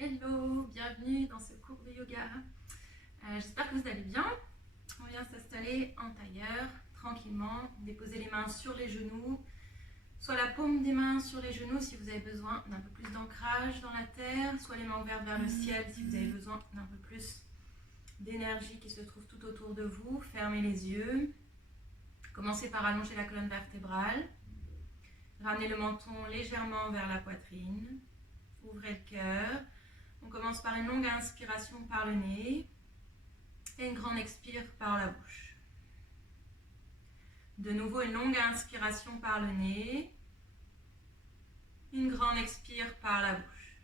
Hello, bienvenue dans ce cours de yoga. J'espère que vous allez bien. On vient s'installer en tailleur, tranquillement, déposer les mains sur les genoux, soit la paume des mains sur les genoux si vous avez besoin d'un peu plus d'ancrage dans la terre, soit les mains ouvertes vers le ciel si vous avez besoin d'un peu plus d'énergie qui se trouve tout autour de vous. Fermez les yeux. Commencez par allonger la colonne vertébrale. Ramenez le menton légèrement vers la poitrine. Ouvrez le cœur. On commence par une longue inspiration par le nez et une grande expire par la bouche. De nouveau, une longue inspiration par le nez, une grande expire par la bouche.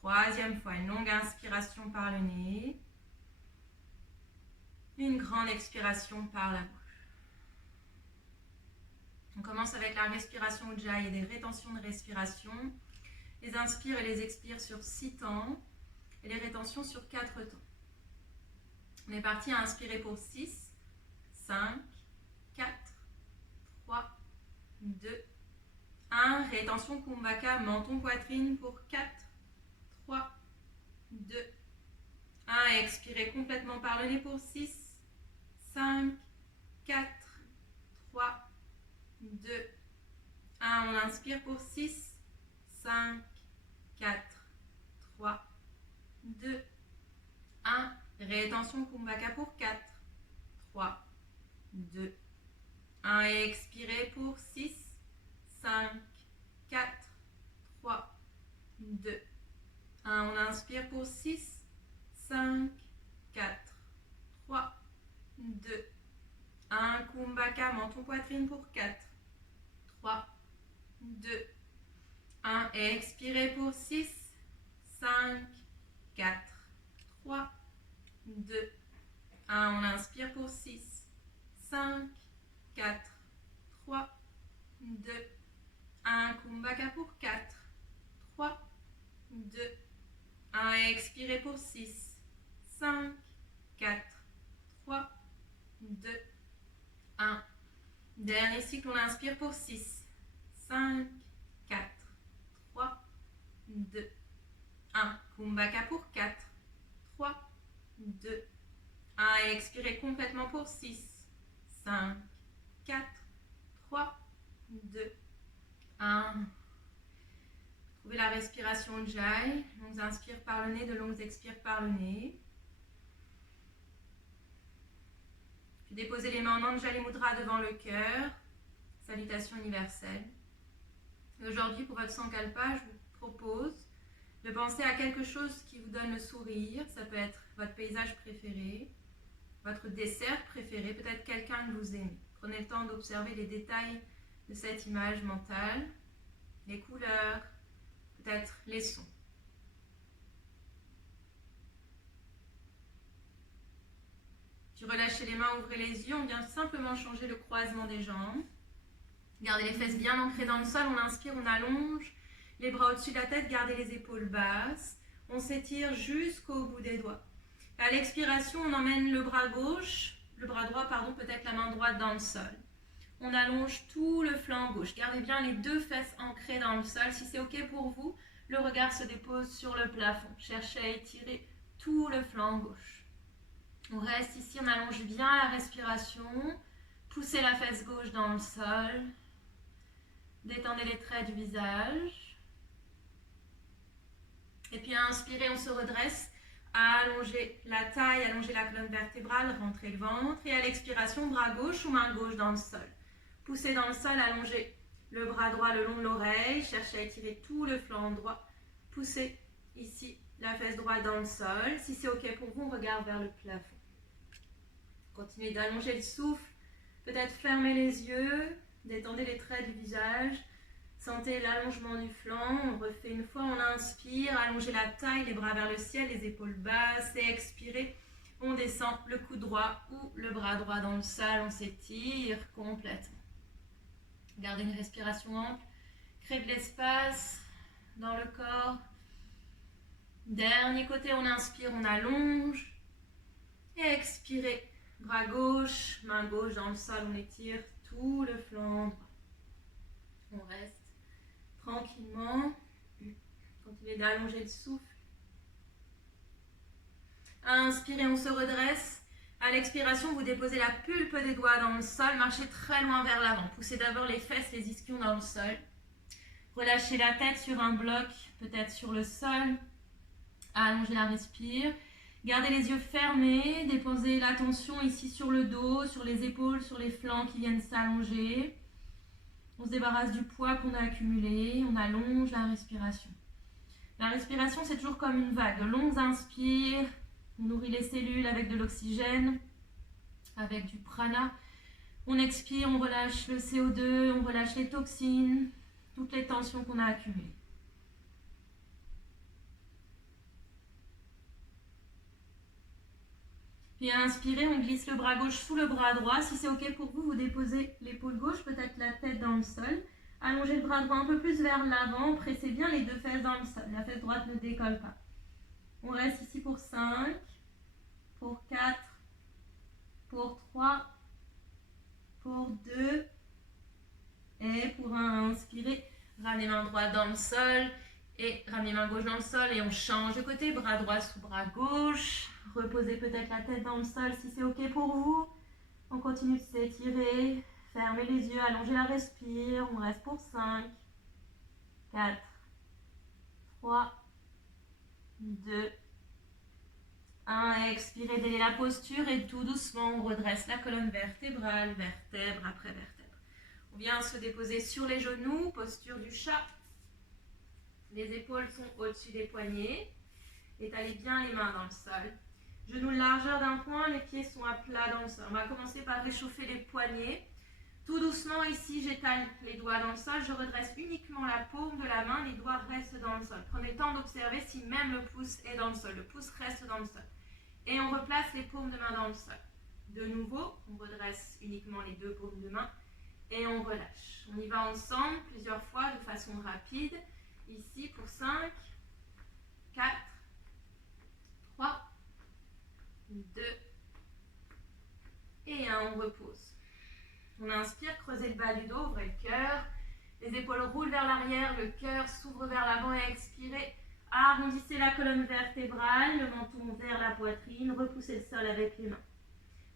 Troisième fois, une longue inspiration par le nez, une grande expiration par la bouche. On commence avec la respiration Ujjayi et des rétentions de respiration. Les inspires et les expires sur 6 temps et les rétentions sur 4 temps. On est parti à inspirer pour 6, 5, 4, 3, 2, 1. Rétention Kumbhaka, menton poitrine pour 4, 3, 2, 1. Et expirez complètement par le nez pour 6, 5, 4, 3, 2, 1. On inspire pour 6, 5, 4, 3, 2, 1. Rétention Kumbhaka pour 4, 3, 2, 1. Et expirez pour 6, 5, 4, 3, 2, 1. On inspire pour 6, 5, 4, 3, 2, 1. Kumbhaka, menton poitrine pour 4, 3, 2, 1. Et expirez pour 6, 5, 4, 3, 2, 1. On inspire pour 6, 5, 4, 3, 2, 1. Kumbhaka pour 4, 3, 2, 1. Et expirez pour 6, 5, 4, 3, 2, 1. Dernier cycle, on inspire pour 6, 5, 4, 3, 2, 1. Kumbhaka pour 4, 3, 2, 1. Et expirez complètement pour 6, 5, 4, 3, 2, 1. Trouvez la respiration Ujjayi. Longues inspires par le nez, de longues expires par le nez. Puis déposez les mains en Anjali Mudra devant le cœur. Salutation universelle. Et aujourd'hui, pour votre Sankalpa, je vous propose de penser à quelque chose qui vous donne le sourire. Ça peut être votre paysage préféré, votre dessert préféré, peut-être quelqu'un que vous aimez. Prenez le temps d'observer les détails de cette image mentale, les couleurs, peut-être les sons. Puis relâchez les mains, ouvrez les yeux. On vient simplement changer le croisement des jambes. Gardez les fesses bien ancrées dans le sol. On inspire, on allonge les bras au-dessus de la tête. Gardez les épaules basses. On s'étire jusqu'au bout des doigts. À l'expiration, on emmène le bras gauche, le bras droit, peut-être la main droite dans le sol. On allonge tout le flanc gauche. Gardez bien les deux fesses ancrées dans le sol. Si c'est OK pour vous, le regard se dépose sur le plafond. Cherchez à étirer tout le flanc gauche. On reste ici, on allonge bien la respiration. Poussez la fesse gauche dans le sol. Détendez les traits du visage. Et puis à inspirer, on se redresse. Allongez la taille, allongez la colonne vertébrale, rentrez le ventre. Et à l'expiration, bras gauche ou main gauche dans le sol. Poussez dans le sol, allongez le bras droit le long de l'oreille. Cherchez à étirer tout le flanc droit. Poussez ici la fesse droite dans le sol. Si c'est OK pour vous, on regarde vers le plafond. Continuez d'allonger le souffle. Peut-être fermez les yeux. Détendez les traits du visage. Sentez l'allongement du flanc. On refait une fois. On inspire. Allongez la taille, les bras vers le ciel, les épaules basses. Et expirez. On descend le coude droit ou le bras droit dans le sol. On s'étire complètement. Gardez une respiration ample. Créez de l'espace dans le corps. Dernier côté, on inspire, on allonge. Et expirez. Bras gauche, main gauche dans le sol. On étire tout le flanc droit. On reste tranquillement. Continuez d'allonger le souffle. Inspirez, on se redresse. À l'expiration, vous déposez la pulpe des doigts dans le sol. Marchez très loin vers l'avant. Poussez d'abord les fesses, les ischions dans le sol. Relâchez la tête sur un bloc, peut-être sur le sol. Allongez la respire. Gardez les yeux fermés. Déposez l'attention ici sur le dos, sur les épaules, sur les flancs qui viennent s'allonger. On se débarrasse du poids qu'on a accumulé. On allonge la respiration. La respiration, c'est toujours comme une vague. De longues inspires. On nourrit les cellules avec de l'oxygène, avec du prana. On expire, on relâche le CO2, on relâche les toxines, toutes les tensions qu'on a accumulées. Puis à inspirer, on glisse le bras gauche sous le bras droit. Si c'est OK pour vous, vous déposez l'épaule gauche, peut-être la tête dans le sol. Allongez le bras droit un peu plus vers l'avant. Pressez bien les deux fesses dans le sol. La fesse droite ne décolle pas. On reste ici pour 5, pour 4, pour 3, pour 2 et pour 1. Inspirez, ramenez main droite dans le sol et ramenez main gauche dans le sol et on change de côté, bras droit sous bras gauche. Reposez peut-être la tête dans le sol si c'est OK pour vous. On continue de s'étirer, fermez les yeux, allongez la respire. On reste pour 5, 4, 3, 2, 1. Expirez, déliez la posture et tout doucement, on redresse la colonne vertébrale, vertèbre après vertèbre. On vient se déposer sur les genoux, posture du chat. Les épaules sont au-dessus des poignets. Étalez bien les mains dans le sol. Genoux largeur d'un point, les pieds sont à plat dans le sol. On va commencer par réchauffer les poignets. Tout doucement ici, j'étale les doigts dans le sol. Je redresse uniquement la paume de la main. Les doigts restent dans le sol. Prenez le temps d'observer si même le pouce est dans le sol. Le pouce reste dans le sol. Et on replace les paumes de main dans le sol. De nouveau, on redresse uniquement les deux paumes de main. Et on relâche. On y va ensemble plusieurs fois de façon rapide. Ici pour 5, 4, 3, 2 et 1. On repose. On inspire, creusez le bas du dos, ouvrez le cœur. Les épaules roulent vers l'arrière, le cœur s'ouvre vers l'avant et expirez. Arrondissez la colonne vertébrale, le menton vers la poitrine. Repoussez le sol avec les mains.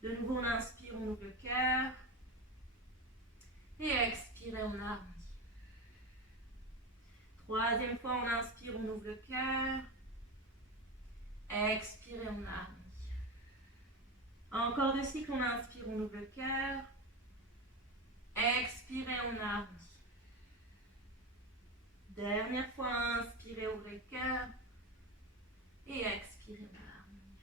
De nouveau, on inspire, on ouvre le cœur. Et expirez, on arrondit. Troisième fois, on inspire, on ouvre le cœur. Expirez, on arrondit. Encore deux cycles, on inspire, on ouvre le cœur. Expirez, on arrondit. Dernière fois, inspirez, ouvrez le cœur. Et expirez, on arrondit.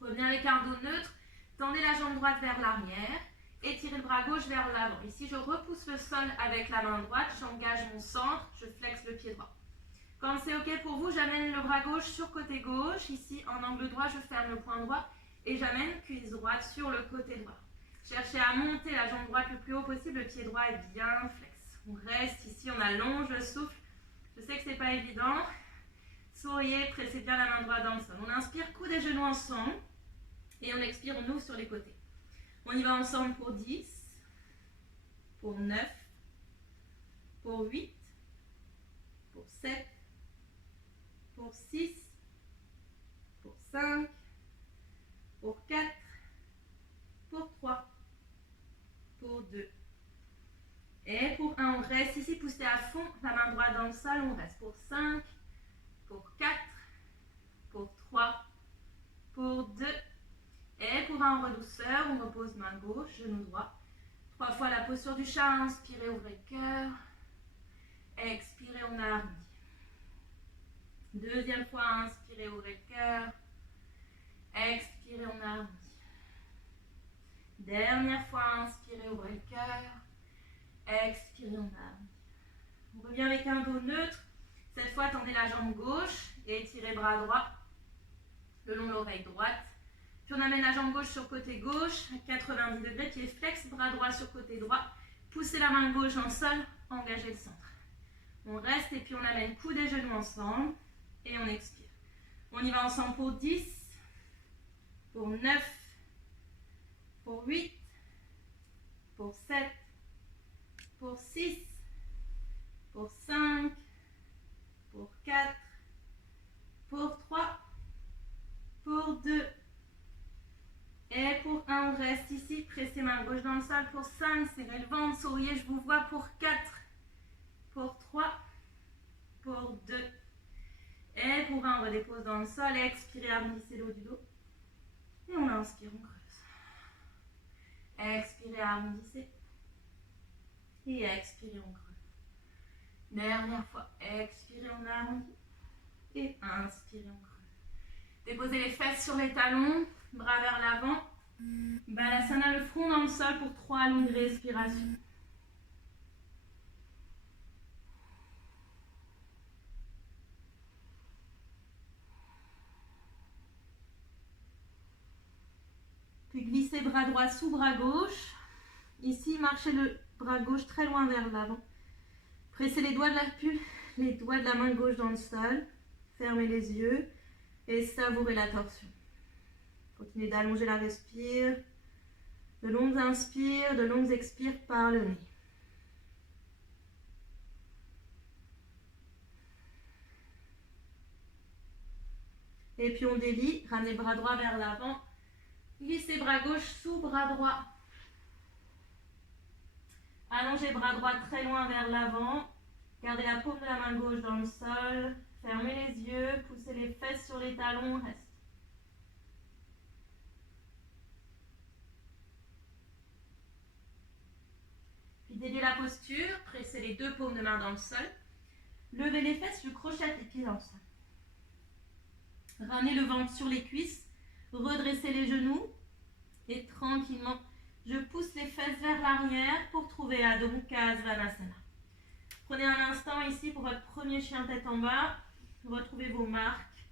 Revenez avec un dos neutre. Tendez la jambe droite vers l'arrière. Étirez le bras gauche vers l'avant. Ici, je repousse le sol avec la main droite. J'engage mon centre. Je flexe le pied droit. Quand c'est OK pour vous, j'amène le bras gauche sur côté gauche. Ici, en angle droit, je ferme le poing droit. Et j'amène cuisse droite sur le côté droit. Cherchez à monter la jambe droite le plus haut possible. Le pied droit est bien flex. On reste ici, on allonge le souffle. Je sais que ce n'est pas évident. Souriez, pressez bien la main droite dans le sol. On inspire, coude et genoux ensemble. Et on expire, on ouvre sur les côtés. On y va ensemble pour 10, pour 9, pour 8, pour 7, pour 6, pour 5, pour 4, pour 3, pour 2. Et pour 1, on reste ici, poussez à fond la main droite dans le sol. On reste pour 5, pour 4, pour 3, pour 2. Et pour 1, en redouceur, on repose main gauche, genou droit. 3 fois la posture du chat. Inspirez, ouvrez le cœur. Expirez, on arrondit. Deuxième fois, inspirez, ouvrez le cœur. Expirez, on arrondit. Dernière fois, inspirez, ouvrez le cœur. Expirez, on arrondit. On revient avec un dos neutre. Cette fois, tendez la jambe gauche et étirez bras droit le long de l'oreille droite. Puis on amène la jambe gauche sur côté gauche, 90 degrés, pied flex, bras droit sur côté droit. Poussez la main gauche dans le sol, engagez le centre. On reste et puis on amène coude et genoux ensemble et on expire. On y va ensemble pour 10, pour 9, pour 8, pour 7, pour 6, pour 5, pour 4, pour 3, pour 2, et pour 1, on reste ici, pressez main gauche dans le sol, pour 5, serrez le ventre, souriez, je vous vois, pour 4, pour 3, pour 2, et pour 1, on redépose dans le sol, expirez, arrondissez le haut du dos, et on inspire, on creuse. Expirez, arrondissez, et expirez, on creuse. Dernière fois, expirez, on arrondit, et inspirez, on creuse. Déposez les fesses sur les talons, bras vers l'avant. Balasana, le front dans le sol pour 3 longues respirations. Puis glissez bras droit sous bras gauche. Ici, marchez le bras gauche très loin vers l'avant. Pressez les doigts de la main gauche dans le sol. Fermez les yeux et savourez la torsion. Continuez d'allonger la respire. De longues inspires, de longues expires par le nez. Et puis on délie, ramenez bras droit vers l'avant. Glissez bras gauche sous bras droit. Allongez bras droit très loin vers l'avant. Gardez la paume de la main gauche dans le sol. Fermez les yeux, poussez les fesses sur les talons, reste. Puis déliez la posture, pressez les 2 paumes de main dans le sol. Levez les fesses, je crochette les pieds dans le sol. Ramenez le ventre sur les cuisses, redressez les genoux et tranquillement, je pousse les fesses vers l'arrière pour trouver Adho Mukha Svanasana. Prenez un instant ici pour votre premier chien tête en bas. Retrouvez vos marques.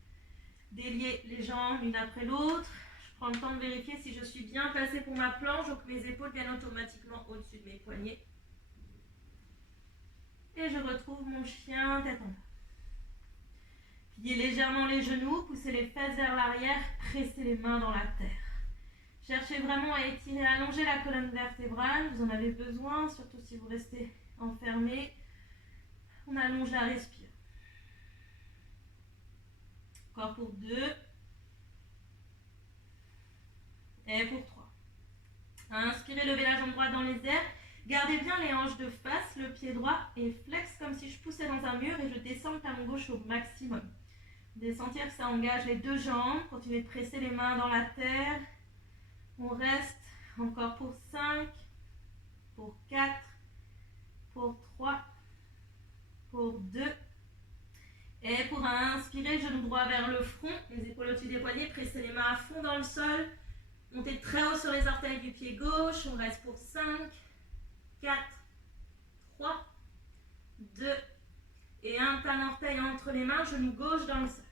Déliez les jambes l'une après l'autre. Je prends le temps de vérifier si je suis bien placée pour ma planche, donc mes épaules viennent automatiquement au-dessus de mes poignets. Et je retrouve mon chien tête en bas. Pliez légèrement les genoux, poussez les fesses vers l'arrière, pressez les mains dans la terre. Cherchez vraiment à étirer, allonger la colonne vertébrale, vous en avez besoin, surtout si vous restez enfermé. On allonge la respire. Encore pour 2. Et pour 3. Inspirez, levez la jambe droite dans les airs. Gardez bien les hanches de face, le pied droit et flex comme si je poussais dans un mur et je descends le talon gauche au maximum. Vous devez sentir que ça engage les 2 jambes. Continuez de presser les mains dans la terre. On reste encore pour 5, pour 4, pour 3, pour 2. Et pour inspirer, genou droit vers le front, les épaules au-dessus des poignets, pressez les mains à fond dans le sol. Montez très haut sur les orteils du pied gauche. On reste pour 5, 4, 3, 2 et 1. Talon orteil entre les mains, genou gauche dans le sol.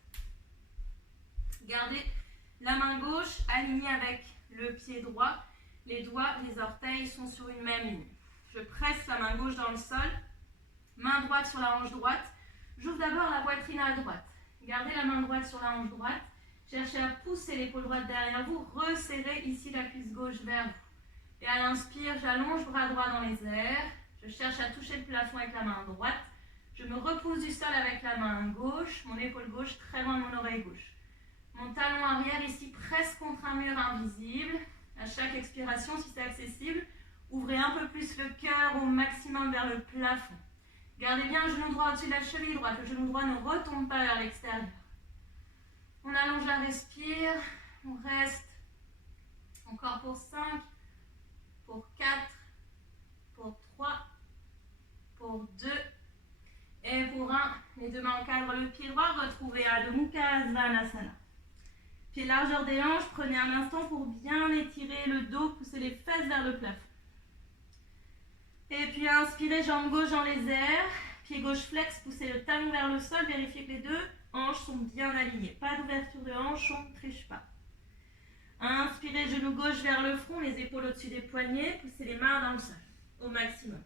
Gardez la main gauche alignée avec le pied droit. Les doigts, les orteils sont sur une même ligne. Je presse la main gauche dans le sol. Main droite sur la hanche droite. J'ouvre d'abord la poitrine à droite. Gardez la main droite sur la hanche droite. Cherchez à pousser l'épaule droite derrière vous. Resserrez ici la cuisse gauche vers vous. Et à l'inspire, j'allonge bras droit dans les airs. Je cherche à toucher le plafond avec la main droite. Je me repousse du sol avec la main gauche. Mon épaule gauche très loin de mon oreille gauche. Mon talon arrière ici presse contre un mur invisible. À chaque expiration, si c'est accessible, ouvrez un peu plus le cœur au maximum vers le plafond. Gardez bien le genou droit au-dessus de la cheville droite. Le genou droit ne retombe pas vers l'extérieur. On allonge la respire. On reste encore pour 5, pour 4, pour 3, pour 2 et pour 1. Les 2 mains encadrent le pied droit. Retrouvez Adho Mukha Svanasana. Pied largeur des hanches. Prenez un instant pour bien étirer le dos. Poussez les fesses vers le plafond. Et puis inspirez, jambe gauche dans les airs, pied gauche flex, poussez le talon vers le sol, vérifiez que les 2 hanches sont bien alignées. Pas d'ouverture de hanche, on ne triche pas. Inspirez, genou gauche vers le front, les épaules au-dessus des poignets, poussez les mains dans le sol au maximum.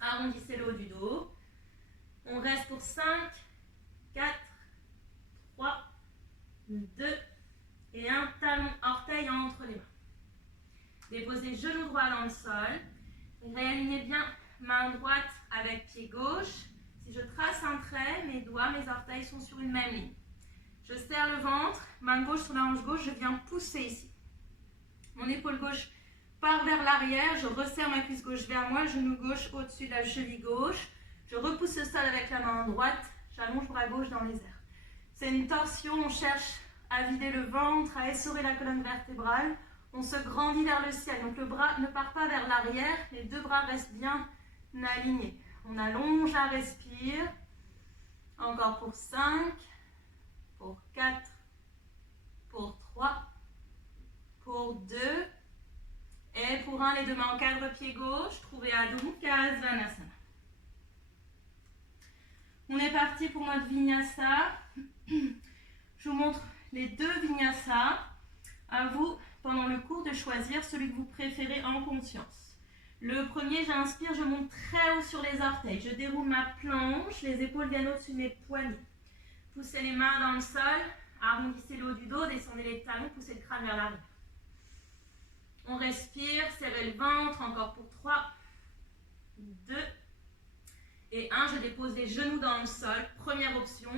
Arrondissez le haut du dos. On reste pour 5, 4, 3, 2 et 1. Talon, orteil entre les mains. Déposez genou droit dans le sol. Réalignez bien main droite avec pied gauche. Si je trace un trait, mes doigts, mes orteils sont sur une même ligne. Je serre le ventre, main gauche sur la hanche gauche, je viens pousser ici. Mon épaule gauche part vers l'arrière, je resserre ma cuisse gauche vers moi, genou gauche au-dessus de la cheville gauche. Je repousse le sol avec la main droite, j'allonge bras gauche dans les airs. C'est une torsion, on cherche à vider le ventre, à essorer la colonne vertébrale. On se grandit vers le ciel, donc le bras ne part pas vers l'arrière, les deux bras restent bien alignés. On allonge, la respire. Encore pour 5, pour 4, pour 3, pour 2, et pour 1, les deux mains en cadre, pied gauche, trouvez Adho Mukha Svanasana. On est parti pour notre Vinyasa. Je vous montre les deux Vinyasa. À vous, pendant le cours, de choisir celui que vous préférez en conscience. Le premier, j'inspire, je monte très haut sur les orteils. Je déroule ma planche, les épaules viennent au-dessus de mes poignets. Poussez les mains dans le sol, arrondissez le haut du dos, descendez les talons, poussez le crâne vers l'arrière. On respire, serrez le ventre, encore pour 3, 2 et 1. Je dépose les genoux dans le sol. Première option,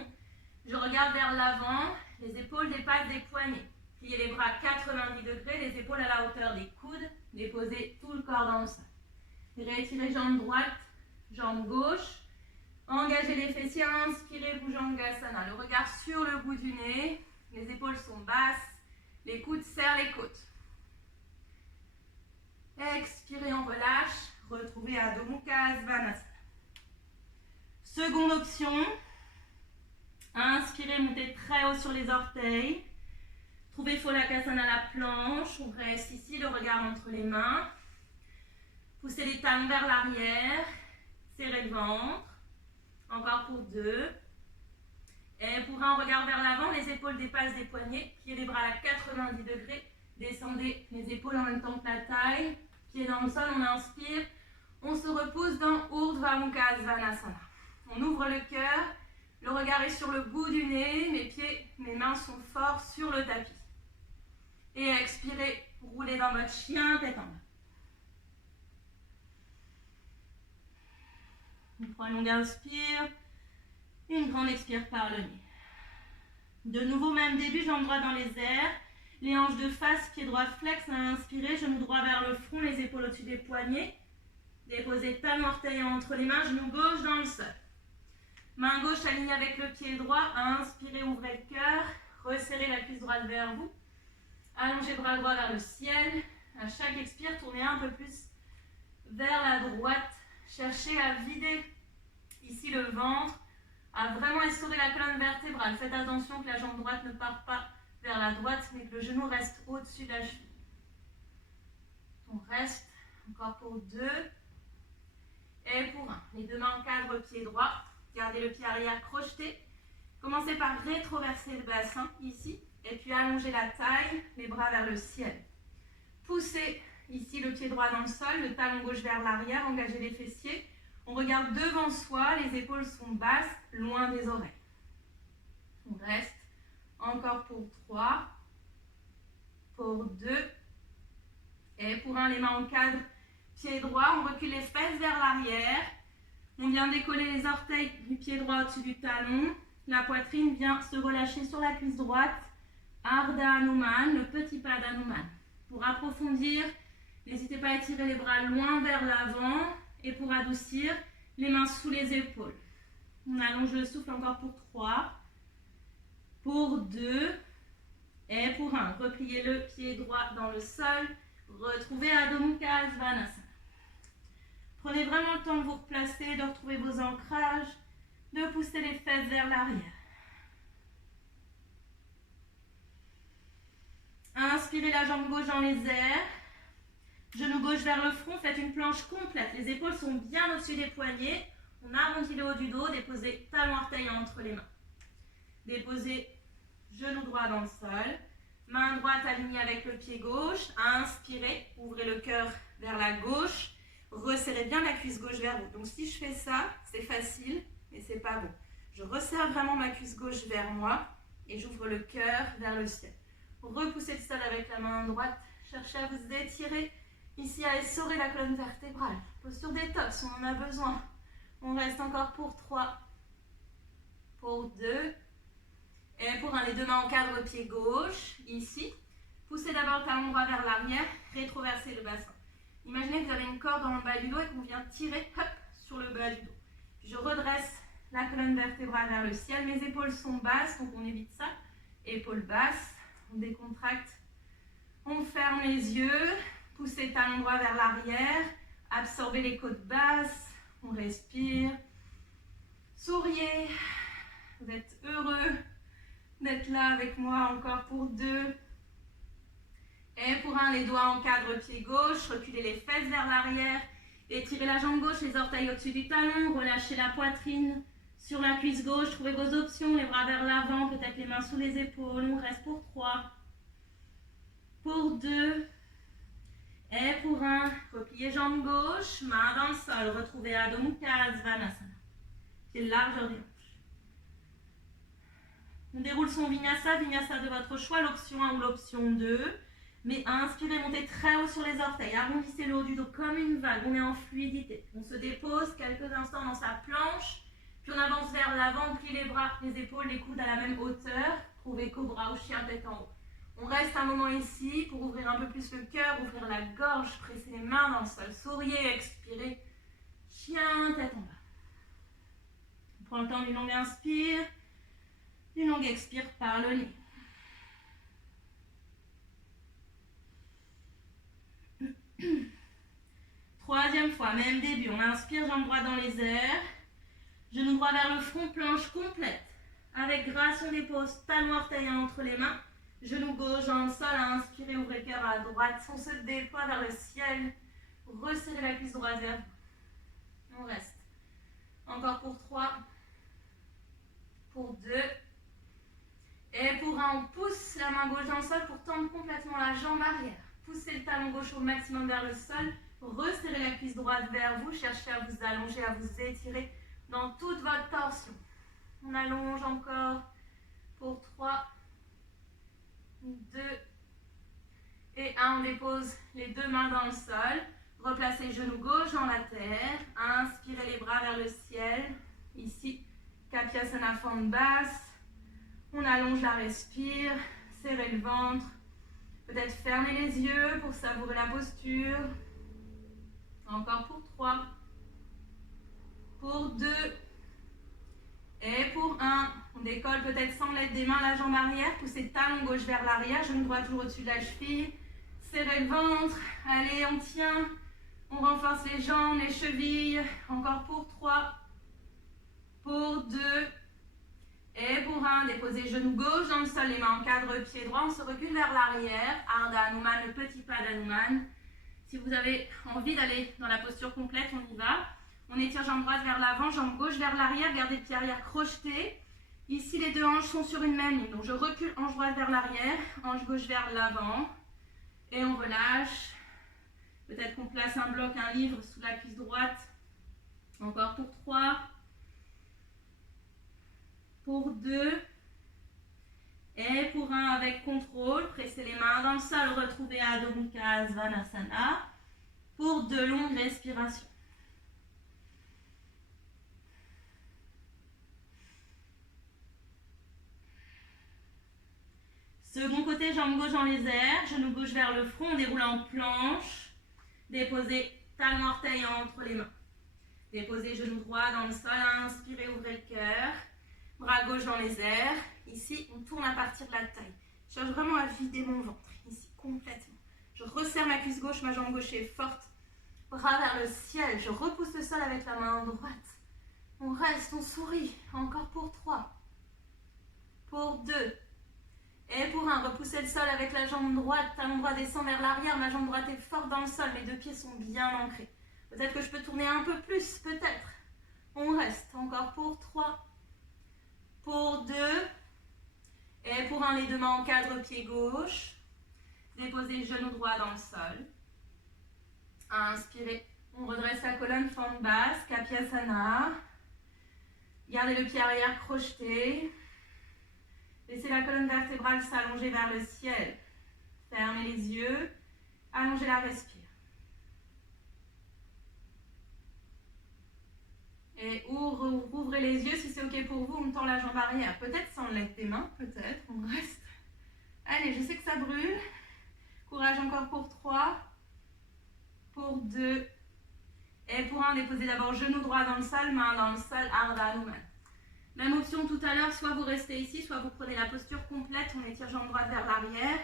je regarde vers l'avant, les épaules dépassent des poignets. Pliez les bras 90 degrés, les épaules à la hauteur des coudes, déposez tout le corps dans le sol. Rétirez jambe droite, jambe gauche. Engagez les fessiers, inspirez, Bhujangasana. Le regard sur le bout du nez, les épaules sont basses, les coudes serrent les côtes. Expirez, on relâche, retrouvez Adho Mukha Svanasana. Seconde option, inspirez, montez très haut sur les orteils. Trouvez Pholakasana à la planche, on reste ici, le regard entre les mains. Poussez les talons vers l'arrière, serrez le ventre. Encore pour 2. Et pour 1, regard vers l'avant, les épaules dépassent des poignets. Pliez les bras à 90 degrés. Descendez les épaules en même temps que la taille. Pieds dans le sol, on inspire. On se repose dans Urdhva Mukha Svanasana. On ouvre le cœur. Le regard est sur le bout du nez. Mes pieds, mes mains sont forts sur le tapis. Et expirez, roulez dans votre chien, tête en bas. On prend une longue inspire, une grande expire par le nez. De nouveau, même début, jambes droites dans les airs, les hanches de face, pied droit flex à inspirer, genou droit vers le front, les épaules au-dessus des poignets. Déposez talon orteil entre les mains, genou gauche dans le sol. Main gauche alignée avec le pied droit, inspirez, ouvrez le cœur, resserrez la cuisse droite vers vous. Allongez bras droit vers le ciel. À chaque expire, tournez un peu plus vers la droite. Cherchez à vider ici le ventre, à vraiment essorer la colonne vertébrale. Faites attention que la jambe droite ne parte pas vers la droite, mais que le genou reste au-dessus de la cheville. On reste encore pour 2 et pour 1. Les deux mains en cadre, pied droit. Gardez le pied arrière crocheté. Commencez par rétroverser le bassin ici, et puis allongez la taille, les bras vers le ciel. Poussez ici le pied droit dans le sol, le talon gauche vers l'arrière, engagez les fessiers. On regarde devant soi, les épaules sont basses, loin des oreilles. On reste encore pour 3, pour 2, et pour 1, les mains en cadre, pied droit. On recule les fesses vers l'arrière. On vient décoller les orteils du pied droit au-dessus du talon. La poitrine vient se relâcher sur la cuisse droite. Ardha Hanuman, le petit pas d'Hanuman. Pour approfondir, n'hésitez pas à étirer les bras loin vers l'avant. Et pour adoucir, les mains sous les épaules. On allonge le souffle encore pour 3, pour 2 et pour 1. Repliez le pied droit dans le sol. Retrouvez Adho Mukha Svanasana. Prenez vraiment le temps de vous replacer, de retrouver vos ancrages, de pousser les fesses vers l'arrière. Inspirez la jambe gauche dans les airs. Genou gauche vers le front, faites une planche complète. Les épaules sont bien au-dessus des poignets. On arrondit le haut du dos, déposez talon orteil entre les mains. Déposez genou droit dans le sol. Main droite alignée avec le pied gauche. Inspirez, ouvrez le cœur vers la gauche. Resserrez bien la cuisse gauche vers vous. Donc si je fais ça, c'est facile, mais c'est pas bon. Je resserre vraiment ma cuisse gauche vers moi et j'ouvre le cœur vers le ciel. Repoussez le sol avec la main droite. Cherchez à vous étirer. Ici, à essorer la colonne vertébrale. Posture détox, on en a besoin. On reste encore pour 3. Pour 2. Et pour 1, les deux mains en cadre, pied gauche, ici. Poussez d'abord le talon droit vers l'arrière, rétroversez le bassin. Imaginez que vous avez une corde dans le bas du dos et qu'on vient tirer hop, sur le bas du dos. Puis je redresse la colonne vertébrale vers le ciel. Mes épaules sont basses, donc on évite ça. Épaules basses, on décontracte. On ferme les yeux, poussez le talon droit vers l'arrière, absorbez les côtes basses, on respire. Souriez, vous êtes heureux d'être là avec moi encore pour 2. Et pour 1, les doigts en cadre, pied gauche, reculez les fesses vers l'arrière, étirez la jambe gauche, les orteils au-dessus du talon, relâchez la poitrine sur la cuisse gauche, trouvez vos options, les bras vers l'avant, peut-être les mains sous les épaules, on reste pour 3, pour 2, et pour 1, repliez jambe gauche, main dans le sol, retrouvez Adho Mukha Svanasana, pied large des hanches. On déroule son Vinyasa, Vinyasa de votre choix, l'option 1 ou l'option 2. Mais inspirez, montez très haut sur les orteils, arrondissez le haut du dos comme une vague, on est en fluidité. On se dépose quelques instants dans sa planche, puis on avance vers l'avant, on plie les bras, les épaules, les coudes à la même hauteur. Trouvez cobra ou chien tête en haut. On reste un moment ici pour ouvrir un peu plus le cœur, ouvrir la gorge, presser les mains dans le sol, souriez, expirez, chien tête en bas. On prend le temps d'une longue inspire, d'une longue expire par le nez. Troisième fois, même début, on inspire, jambe droite dans les airs, genou droit vers le front, planche complète. Avec grâce, on dépose talon orteil entre les mains, genou gauche dans le sol, à inspirer, ouvrez le cœur à droite, on se déploie vers le ciel, resserrez la cuisse droite vers vous. On reste. Encore pour 3, pour 2, et pour 1, on pousse la main gauche dans le sol pour tendre complètement la jambe arrière. Poussez le talon gauche au maximum vers le sol, resserrez la cuisse droite vers vous, cherchez à vous allonger, à vous étirer dans toute votre torsion. On allonge encore pour 3, 2 et 1. On dépose les deux mains dans le sol, replacez genou gauche dans la terre, inspirez les bras vers le ciel, ici, Kapiasana, forme basse. On allonge la respire, serrez le ventre. Peut-être fermer les yeux pour savourer la posture. Encore pour 3. Pour 2. Et pour 1. On décolle peut-être sans l'aide des mains la jambe arrière. Poussez le talon gauche vers l'arrière. Genou droit toujours au-dessus de la cheville. Serrez le ventre. Allez, on tient. On renforce les jambes, les chevilles. Encore pour 3. Pour 2. Et pour 1, déposez genou gauche dans le sol, les mains en cadre, pied droit, on se recule vers l'arrière. Ardha Hanuman, le petit pas d'Hanuman. Si vous avez envie d'aller dans la posture complète, on y va. On étire jambe droite vers l'avant, jambe gauche vers l'arrière, gardez le pied arrière crocheté. Ici, les deux hanches sont sur une même ligne. Donc je recule, hanche droite vers l'arrière, hanche gauche vers l'avant. Et on relâche. Peut-être qu'on place un bloc, un livre sous la cuisse droite. Encore pour 3. Pour 2, et pour 1 avec contrôle, pressez les mains dans le sol, retrouvez Adho Mukha Svanasana, pour 2 longues respirations. Second côté, jambe gauche dans les airs, genou gauche vers le front, on déroule en planche, déposez talon orteil entre les mains. Déposez genou droit dans le sol, inspirez, ouvrez le cœur. Bras gauche dans les airs. Ici, on tourne à partir de la taille. Je cherche vraiment à vider mon ventre. Ici, complètement. Je resserre ma cuisse gauche, ma jambe gauche est forte. Bras vers le ciel. Je repousse le sol avec la main droite. On reste, on sourit. Encore pour 3. Pour 2. Et pour 1, repoussez le sol avec la jambe droite. Talon droit descend vers l'arrière. Ma jambe droite est forte dans le sol. Mes deux pieds sont bien ancrés. Peut-être que je peux tourner un peu plus. Peut-être. On reste. Encore pour 3. Pour 2, et pour 1, les deux mains en cadre, pied gauche. Déposez le genou droit dans le sol. Inspirez, on redresse la colonne, forme basse, Kapiasana. Gardez le pied arrière crocheté. Laissez la colonne vertébrale s'allonger vers le ciel. Fermez les yeux, allongez la respire. Et ouvrez les yeux si c'est ok pour vous, on tend la jambe arrière. Peut-être sans l'aide des mains, peut-être, on reste. Allez, je sais que ça brûle. Courage encore pour 3, pour 2, et pour 1, déposez d'abord genou droit dans le sol, main dans le sol, Ardha Hanuman. Même option tout à l'heure, soit vous restez ici, soit vous prenez la posture complète, on étire jambe droite vers l'arrière.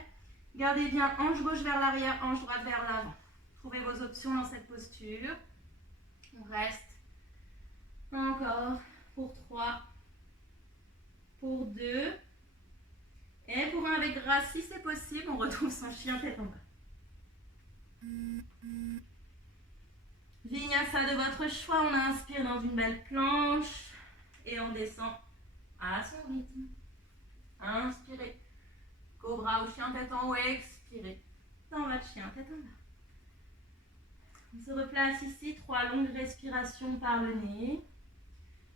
Gardez bien hanche gauche vers l'arrière, hanche droite vers l'avant. Trouvez vos options dans cette posture. On reste. Encore pour 3, pour 2, et pour 1 avec grâce, si c'est possible, on retrouve son chien tête en bas. Vinyasa de votre choix, on inspire dans une belle planche et on descend à son rythme. Inspirez, cobra ou chien tête en haut, expirez dans votre chien tête en bas. On se replace ici, 3 longues respirations par le nez.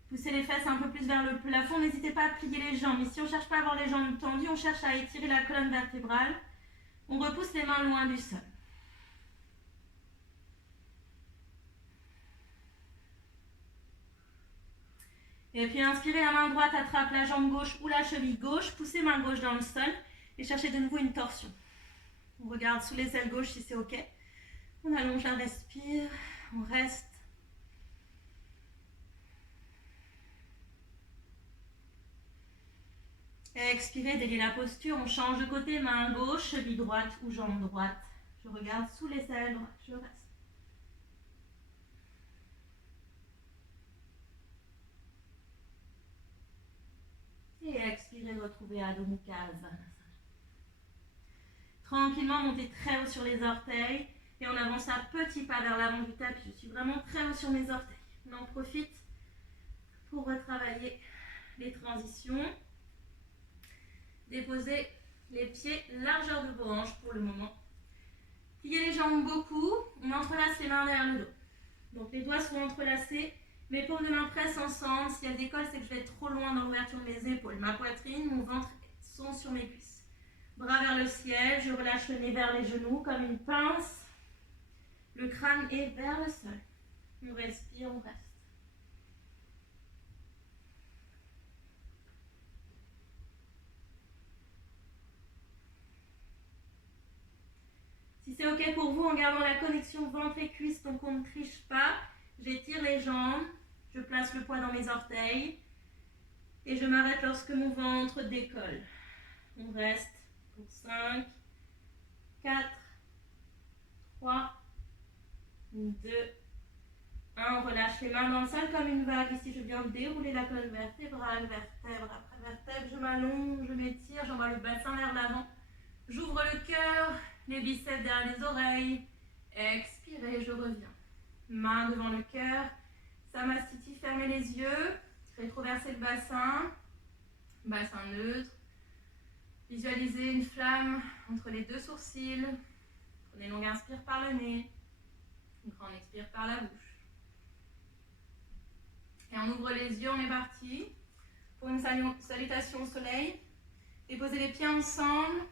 Poussez les fesses un peu plus vers le plafond, n'hésitez pas à plier les jambes. Ici, on ne cherche pas à avoir les jambes tendues, on cherche à étirer la colonne vertébrale. On repousse les mains loin du sol. Et puis inspirez, la main droite attrape la jambe gauche ou la cheville gauche, poussez main gauche dans le sol et cherchez de nouveau une torsion. On regarde sous les ailes gauches si c'est ok. On allonge la respire, on reste. Expirez, déliez la posture, on change de côté, main gauche, cheville droite ou jambe droite. Je regarde sous les ailes droites, je reste. Et expirez, retrouvez Adho Mukha Svanasana. Tranquillement, montez très haut sur les orteils et on avance à petits pas vers l'avant du tapis. Je suis vraiment très haut sur mes orteils. On en profite pour retravailler les transitions. Déposez les pieds largeur de vos hanches pour le moment. Pliez les jambes beaucoup. On entrelace les mains derrière le dos. Donc les doigts sont entrelacés. Mes paumes de main pressent ensemble. Si elles décollent, c'est que je vais être trop loin dans l'ouverture de mes épaules. Ma poitrine, mon ventre sont sur mes cuisses. Bras vers le ciel. Je relâche le nez vers les genoux comme une pince. Le crâne est vers le sol. On respire, on reste. Si c'est ok pour vous, en gardant la connexion ventre et cuisse, donc on ne triche pas, j'étire les jambes, je place le poids dans mes orteils et je m'arrête lorsque mon ventre décolle. On reste pour 5, 4, 3, 2, 1. On relâche les mains dans le sol comme une vague. Ici, je viens dérouler la colonne vertébrale, vertèbre après vertèbre. Je m'allonge, je m'étire, j'envoie le bassin vers l'avant. J'ouvre le cœur, les biceps derrière les oreilles. Expirez, je reviens. Main devant le cœur. Samastiti, fermez les yeux. Rétroversez le bassin. Bassin neutre. Visualisez une flamme entre les deux sourcils. Prenez une longue inspire par le nez. Une grande expire par la bouche. Et on ouvre les yeux, on est parti. Pour une salutation au soleil. Déposez les pieds ensemble.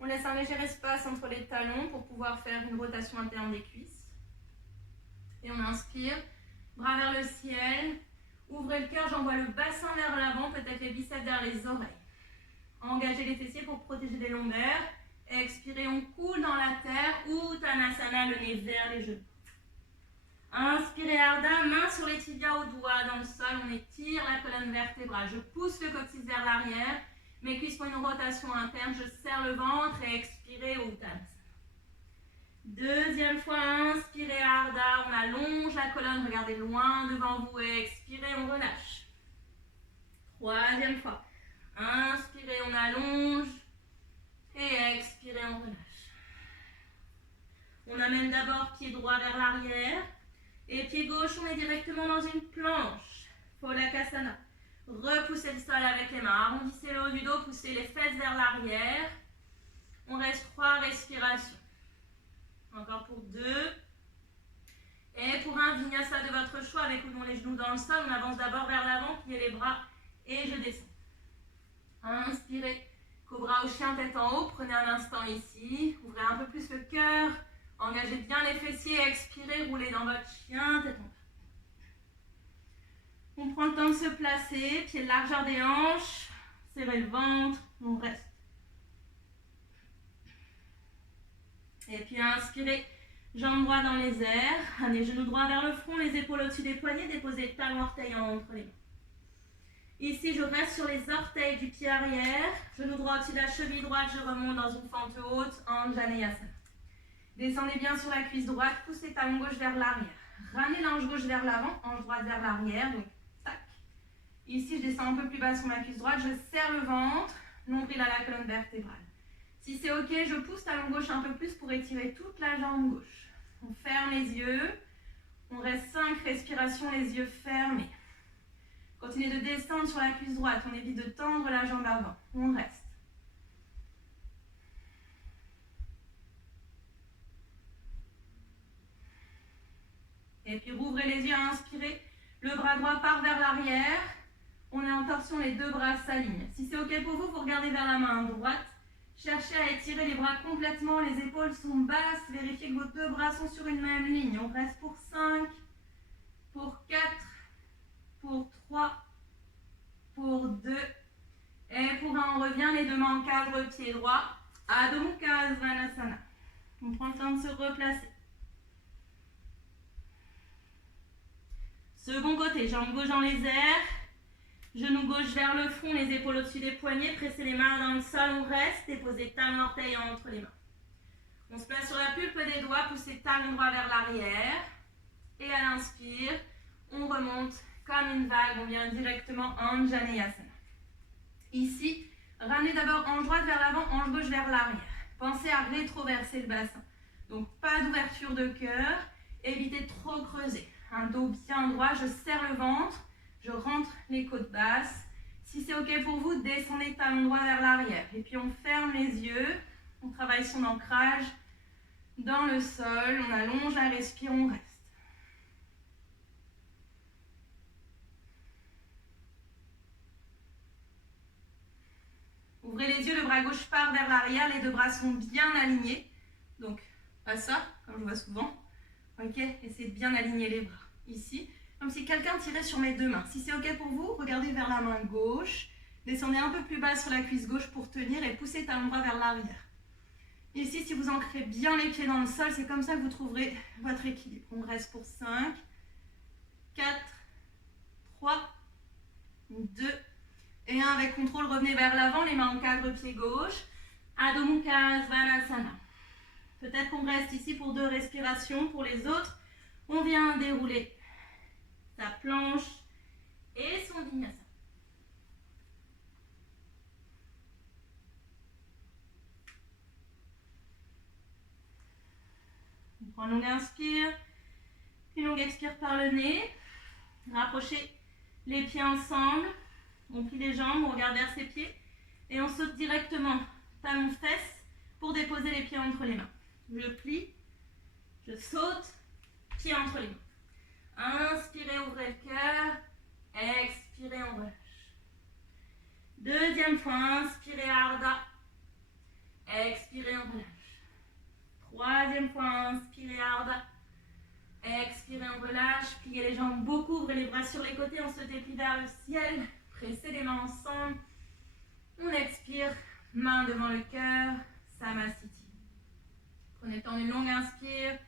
On laisse un léger espace entre les talons pour pouvoir faire une rotation interne des cuisses. Et on inspire, bras vers le ciel. Ouvrez le cœur, j'envoie le bassin vers l'avant, peut-être les biceps vers les oreilles. Engagez les fessiers pour protéger les lombaires. Expirez, on coule dans la terre. Uttanasana, le nez vers les genoux. Inspirez, Ardha, main sur les tibias au doigt dans le sol. On étire la colonne vertébrale. Je pousse le coccyx vers l'arrière. Mes cuisses font une rotation interne, je serre le ventre et expirez au Uttanasana. Deuxième fois, inspirez Ardha, on allonge la colonne, regardez loin devant vous et expirez, on relâche. Troisième fois, inspirez, on allonge et expirez, on relâche. On amène d'abord pied droit vers l'arrière et pied gauche, on est directement dans une planche, Pholakasana. Repoussez le sol avec les mains, arrondissez le haut du dos, poussez les fesses vers l'arrière. On reste 3 respirations. Encore pour 2. Et pour un vinyasa de votre choix, avec ou non les genoux dans le sol, on avance d'abord vers l'avant, pliez les bras et je descends. Inspirez, cobra au chien tête en haut, prenez un instant ici, ouvrez un peu plus le cœur, engagez bien les fessiers, expirez, roulez dans votre chien tête en bas. On prend le temps de se placer, pied de largeur des hanches, serrer le ventre, on reste. Et puis inspirez, jambes droites dans les airs, amenez genoux droits vers le front, les épaules au-dessus des poignets, déposez talons orteils entre les mains. Ici, je reste sur les orteils du pied arrière, genoux droit au-dessus de la cheville droite, je remonte dans une fente haute, Anjaneyasana. Descendez bien sur la cuisse droite, poussez talon gauche vers l'arrière. Ramenez l'ange gauche vers l'avant, ange droite vers l'arrière, donc tac. Ici, je descends un peu plus bas sur ma cuisse droite, je serre le ventre, nombril à la colonne vertébrale. Si c'est ok, je pousse talon gauche un peu plus pour étirer toute la jambe gauche. On ferme les yeux, on reste 5 respirations, les yeux fermés. Continuez de descendre sur la cuisse droite, on évite de tendre la jambe avant, on reste. Et puis rouvrez les yeux, inspirez, le bras droit part vers l'arrière, on est en torsion, les deux bras s'alignent. Si c'est ok pour vous, vous regardez vers la main droite, cherchez à étirer les bras complètement, les épaules sont basses, vérifiez que vos deux bras sont sur une même ligne. On reste pour 5, pour 4, pour 3, pour 2, et pour 1, on revient, les deux mains en cadre, pied droit, Adho Mukha Svanasana. On prend le temps de se replacer. Second côté, jambe gauche dans les airs, genou gauche vers le front, les épaules au-dessus des poignets, pressez les mains dans le sol, on reste, déposez talon orteil entre les mains. On se place sur la pulpe des doigts, poussez talon droit vers l'arrière, et à l'inspire, on remonte comme une vague, on vient directement en Anjaneyasana. Ici, ramenez d'abord hanche droite vers l'avant, hanche gauche vers l'arrière. Pensez à rétroverser le bassin. Donc pas d'ouverture de cœur, évitez de trop creuser. Un dos bien droit, je serre le ventre, je rentre les côtes basses. Si c'est ok pour vous, descendez talon droit vers l'arrière. Et puis on ferme les yeux, on travaille son ancrage dans le sol, on allonge la respire, on reste. Ouvrez les yeux, le bras gauche part vers l'arrière, les deux bras sont bien alignés. Donc, pas ça, comme je vois souvent. Ok, essayez de bien aligner les bras. Ici, comme si quelqu'un tirait sur mes deux mains. Si c'est ok pour vous, regardez vers la main gauche. Descendez un peu plus bas sur la cuisse gauche pour tenir et poussez talon droit vers l'arrière. Ici, si vous ancrez bien les pieds dans le sol, c'est comme ça que vous trouverez votre équilibre. On reste pour 5, 4, 3, 2, et 1. Avec contrôle, revenez vers l'avant, les mains en cadre, pied gauche. Adho Mukha Svanasana. Peut-être qu'on reste ici pour 2 respirations. Pour les autres, on vient dérouler sa planche et son vinyasa. On prend une longue inspire, une longue expire par le nez. Rapprochez les pieds ensemble. On plie les jambes, on regarde vers ses pieds et on saute directement talons fesses pour déposer les pieds entre les mains. Je plie, je saute, pieds entre les mains. Inspirez, ouvrez le cœur. Expirez, on relâche. Deuxième fois, inspirez, Ardha. Expirez, on relâche. Troisième fois, inspirez, Ardha. Expirez, on relâche. Pliez les jambes beaucoup, ouvrez les bras sur les côtés, on se déplie vers le ciel. Pressez les mains ensemble. On expire, main devant le cœur, Samasthiti. Prenez le temps d'une longue inspire,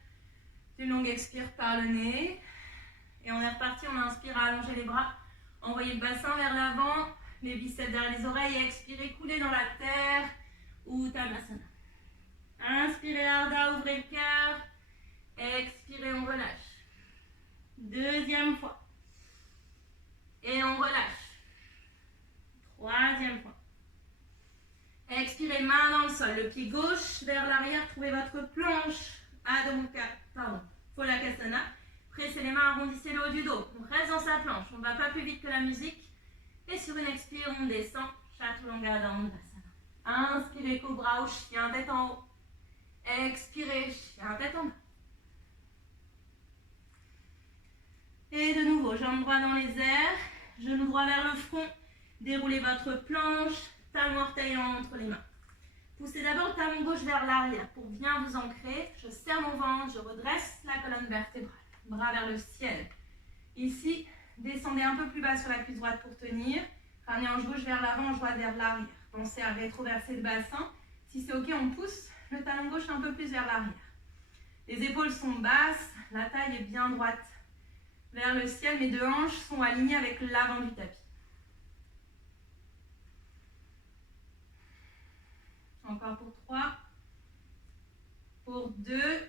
d'une longue expire par le nez. Et on est reparti, on inspire à allonger les bras. Envoyez le bassin vers l'avant, les biceps derrière les oreilles. Expirez, coulez dans la terre. Uttanasana. Inspirez, Ardha, ouvrez le cœur. Expirez, on relâche. Deuxième fois. Et on relâche. Troisième fois. Expirez, main dans le sol. Le pied gauche vers l'arrière. Trouvez votre planche. Adho Mukha, Phalakasana. Pressez les mains, arrondissez le haut du dos. On reste dans sa planche. On ne va pas plus vite que la musique. Et sur une expire, on descend. Chaturanga Dandasana. Inspirez, cobra ou chien, tête en haut. Expirez, chien, tête en bas. Et de nouveau, jambes droites dans les airs. Genoux droit vers le front. Déroulez votre planche. Talon orteil entre les mains. Poussez d'abord le talon gauche vers l'arrière pour bien vous ancrer. Je serre mon ventre, je redresse la colonne vertébrale. Bras vers le ciel. Ici, Descendez un peu plus bas sur la cuisse droite pour tenir. Ramenez hanche gauche vers l'avant, hanche droite vers l'arrière. Pensez à rétroverser le bassin. Si c'est ok, on pousse le talon gauche un peu plus vers l'arrière. Les épaules sont basses, la taille est bien droite vers le ciel. Mes deux hanches sont alignées avec l'avant du tapis. Encore pour 3. Pour 2.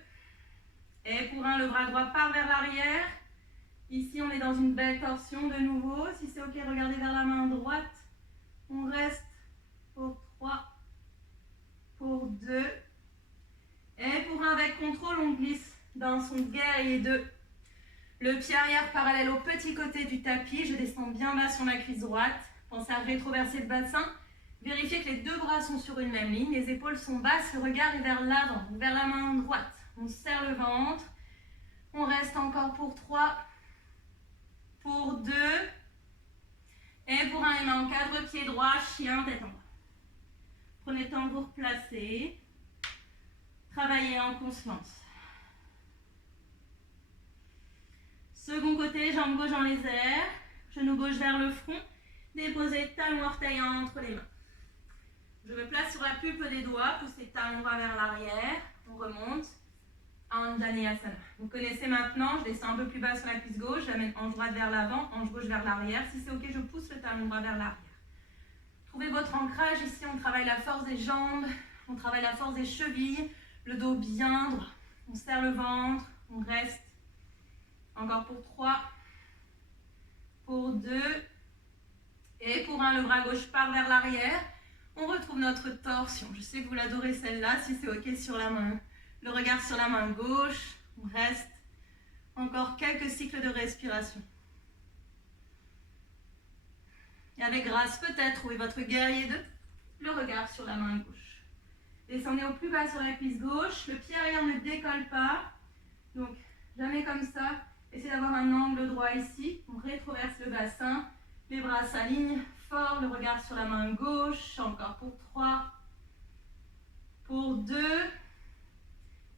Et pour 1, le bras droit part vers l'arrière. Ici, on est dans une belle torsion de nouveau. Si c'est ok, regardez vers la main droite. On reste pour 3. Pour 2. Et pour 1, avec contrôle, on glisse dans son guerrier 2. Le pied arrière parallèle au petit côté du tapis. Je descends bien bas sur ma cuisse droite. Pensez à rétroverser le bassin. Vérifiez que les deux bras sont sur une même ligne. Les épaules sont basses, le regard est vers l'avant, vers la main droite. On serre le ventre. On reste encore pour 3. Pour 2. Et pour 1, les mains en cadre, pied droit, chien, tête en bas. Prenez le temps de vous replacer. Travaillez en conscience. Second côté, jambe gauche dans les airs. Genou gauche vers le front. Déposez talon orteil entre les mains. Je me place sur la pulpe des doigts. Poussez talon droit vers l'arrière. On remonte. Anjaneyasana. Vous connaissez maintenant, je descends un peu plus bas sur la cuisse gauche, j'amène hanche droite vers l'avant, hanche gauche vers l'arrière. Si c'est ok, je pousse le talon droit vers l'arrière. Trouvez votre ancrage. Ici, on travaille la force des jambes, on travaille la force des chevilles, le dos bien droit. On serre le ventre, on reste. Encore pour 3. Pour 2. Et pour 1, le bras gauche part vers l'arrière. On retrouve notre torsion. Je sais que vous l'adorez celle-là, si c'est ok sur la main. Le regard sur la main gauche, on reste. Encore quelques cycles de respiration. Et avec grâce, peut-être, trouvez votre guerrier 2, le regard sur la main gauche. Descendez au plus bas sur la cuisse gauche, le pied arrière ne décolle pas. Donc, jamais comme ça. Essayez d'avoir un angle droit ici. On rétroverse le bassin, les bras s'alignent fort, le regard sur la main gauche. Encore pour 3. Pour 2.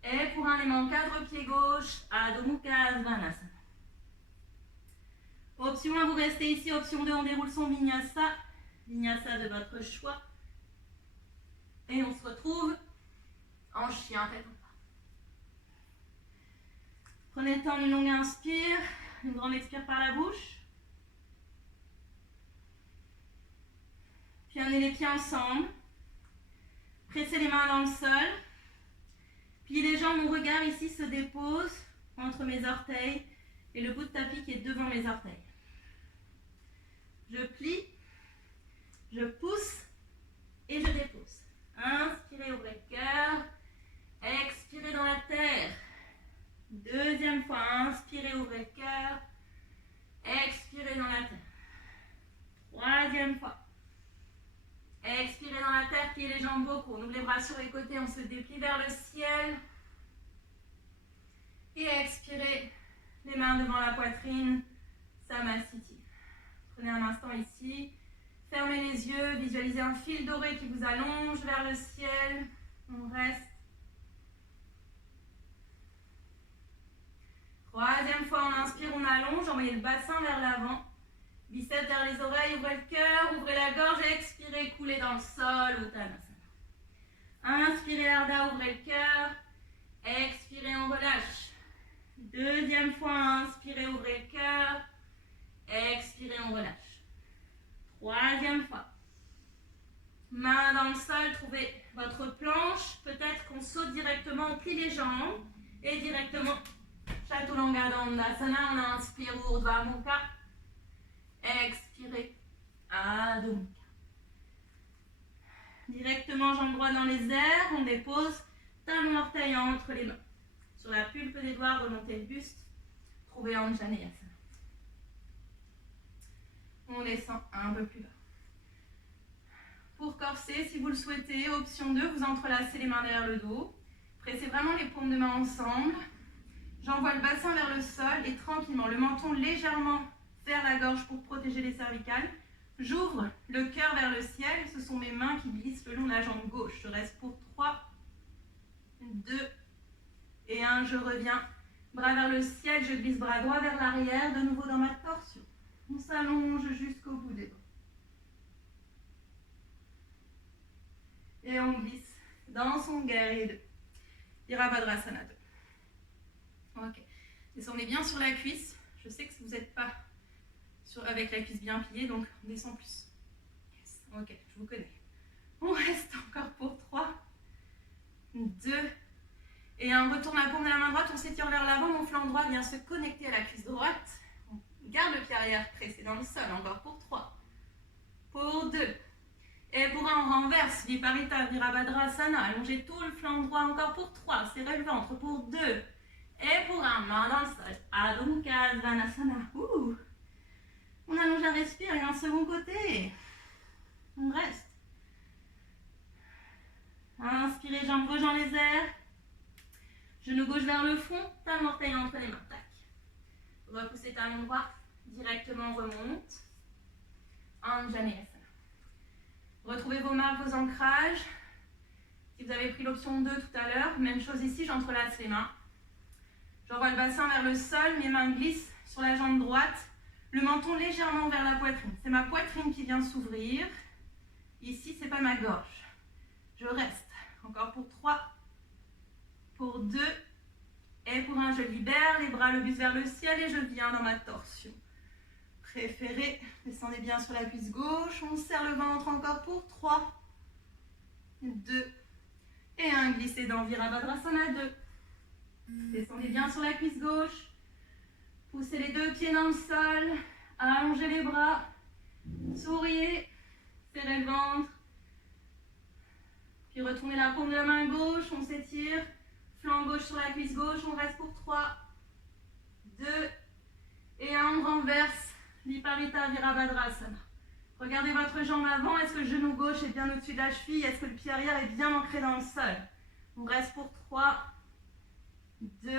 Et pour 1, les mains en cadre, pied gauche, Adho Mukha Svanasana. Option 1, vous restez ici. Option 2, on déroule son vinyasa. Vinyasa de votre choix. Et on se retrouve en chien tête en bas. Prenez le temps d'une longue inspire, une grande expire par la bouche. Puis amenez les pieds ensemble. Pressez les mains dans le sol. Pliez les jambes, mon regard ici se dépose entre mes orteils et le bout de tapis qui est devant mes orteils. Je plie, je pousse et je dépose. Inspirez, ouvrez le cœur. Expirez dans la terre. Deuxième fois, inspirez, ouvrez le cœur. Expirez dans la terre. Troisième fois. Expirez dans la terre, pliez les jambes beaucoup. On ouvre les bras sur les côtés, on se déplie vers le ciel. Et expirez, les mains devant la poitrine, Samasthiti. Prenez un instant ici, fermez les yeux, visualisez un fil doré qui vous allonge vers le ciel. On reste. Troisième fois, on inspire, on allonge, envoyez le bassin vers l'avant. Biceps vers les oreilles, ouvrez le cœur, ouvrez la gorge, expirez, coulez dans le sol, Uttanasana. Inspirez, Ardha, ouvrez le cœur. Expirez, on relâche. Deuxième fois, inspirez, ouvrez le cœur. Expirez, on relâche. Troisième fois. Main dans le sol, trouvez votre planche. Peut-être qu'on saute directement, on plie les jambes. Et directement, Chaturanga Dandasana, on inspire, Urdhva Mukha. Expirez, Adho Mukha. Directement, jambe droite dans les airs, on dépose talon orteil entre les mains. Sur la pulpe des doigts, remontez le buste, trouvez Anjaneyasana. On descend un peu plus bas. Pour corser, si vous le souhaitez, option 2, vous entrelacez les mains derrière le dos. Pressez vraiment les paumes de main ensemble. J'envoie le bassin vers le sol et tranquillement, le menton légèrement vers la gorge pour protéger les cervicales. J'ouvre le cœur vers le ciel. Ce sont mes mains qui glissent le long de la jambe gauche. Je reste pour 3, 2 et 1. Je reviens. Bras vers le ciel. Je glisse bras droit vers l'arrière. De nouveau dans ma torsion. On s'allonge jusqu'au bout des bras. Et on glisse dans son guerrier 2. Virabhadrasana 2. Ok. Descendez bien sur la cuisse. Je sais que vous n'êtes pas avec la cuisse bien pliée, donc on descend plus. Yes. Ok, je vous connais. On reste encore pour 3, 2, et on retourne la paume de la main droite, on s'étire vers l'avant, mon flanc droit vient se connecter à la cuisse droite. On garde le pied arrière pressé dans le sol, encore pour 3, pour 2, et pour un, on renverse, Viparita Virabhadrasana, allongez tout le flanc droit, encore pour 3, serrez le ventre, pour 2, et pour un, main dans le sol, Adho Mukha Svanasana. On allonge la respire et un second côté, on reste. Inspirez, jambe gauche dans les airs. Genou gauche vers le fond, talon orteil entre les mains. Tac. Repoussez talon droit, directement remonte. Anjaneyasana. Retrouvez vos marques, vos ancrages. Si vous avez pris l'option 2 tout à l'heure, même chose ici, j'entrelace les mains. J'envoie le bassin vers le sol, mes mains glissent sur la jambe droite. Le menton légèrement vers la poitrine. C'est ma poitrine qui vient s'ouvrir. Ici, c'est pas ma gorge. Je reste. Encore pour 3, pour 2, et pour 1, je libère les bras, le buste vers le ciel et je viens dans ma torsion. Préféré, descendez bien sur la cuisse gauche, on serre le ventre encore pour 3, 2, et 1, glissez dans Virabhadrasana 2. Descendez bien sur la cuisse gauche, poussez les deux pieds dans le sol, allongez les bras, souriez, serrez le ventre. Puis retournez la paume de la main gauche, on s'étire, flanc gauche sur la cuisse gauche, on reste pour 3, 2, et 1, on renverse, Viparita Virabhadrasana. Regardez votre jambe avant, est-ce que le genou gauche est bien au-dessus de la cheville, est-ce que le pied arrière est bien ancré dans le sol. On reste pour 3, 2,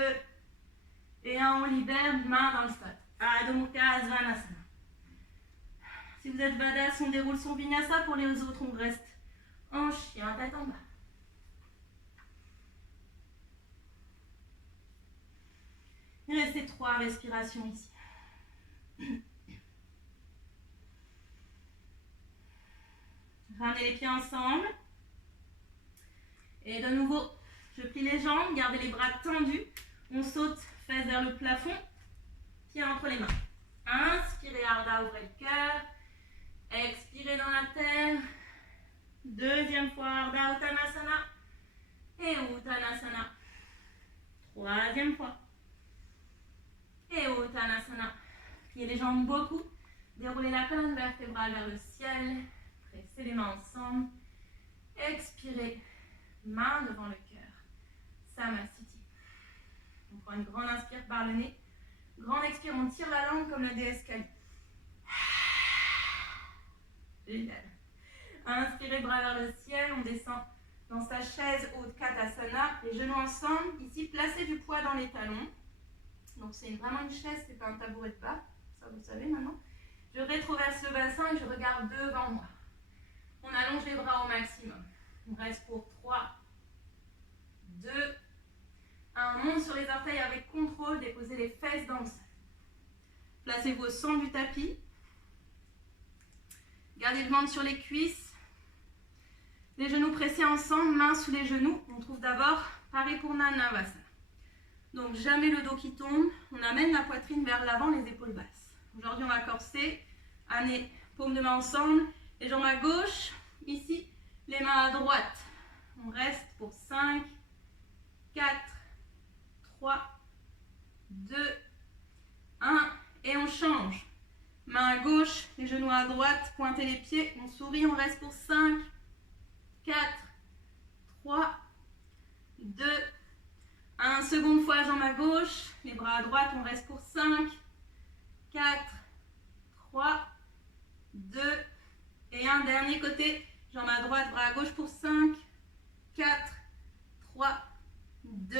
et 1, on libère, main dans le sol. Adho Mukha Svanasana. Si vous êtes badass, on déroule son vinyasa, pour les autres, on reste en chien, tête en bas. Il restait 3 respirations ici. Ramenez les pieds ensemble. Et de nouveau, je plie les jambes, gardez les bras tendus. On saute, fesses vers le plafond, pieds entre les mains. Inspirez, Ardha, ouvrez le cœur. Expirez dans la terre. Deuxième fois, Ardha Uttanasana et Uttanasana. Troisième fois. Et Uttanasana. Pliez les jambes beaucoup. Déroulez la colonne vertébrale vers le ciel. Pressez les mains ensemble. Expirez. Main devant le cœur. Samasthiti. On prend une grande inspire par le nez. Grande expire, on tire la langue comme la déesse Kali. Génial. Inspirez, bras vers le ciel, on descend dans sa chaise haute Katasana, les genoux ensemble. Ici, placez du poids dans les talons. Donc c'est vraiment une chaise, c'est pas un tabouret de bas, ça vous savez maintenant. Je rétroverse le bassin et je regarde devant moi. On allonge les bras au maximum. On reste pour 3, 2, 1. On monte sur les orteils avec contrôle, déposez les fesses dans le sol. Placez-vous au centre du tapis. Gardez le ventre sur les cuisses. Les genoux pressés ensemble, mains sous les genoux. On trouve d'abord Paripurnanavasana. Donc jamais le dos qui tombe. On amène la poitrine vers l'avant, les épaules basses. Aujourd'hui, on va corser. Année, paume de main ensemble. Les jambes à gauche. Ici, les mains à droite. On reste pour 5, 4, 3, 2, 1. Et on change. Main à gauche, les genoux à droite, pointez les pieds. On sourit, on reste pour 5, 4, 3, 2, 1. Seconde fois, jambe à gauche, les bras à droite, on reste pour 5, 4, 3, 2, et 1. Dernier côté, jambe à droite, bras à gauche pour 5, 4, 3, 2,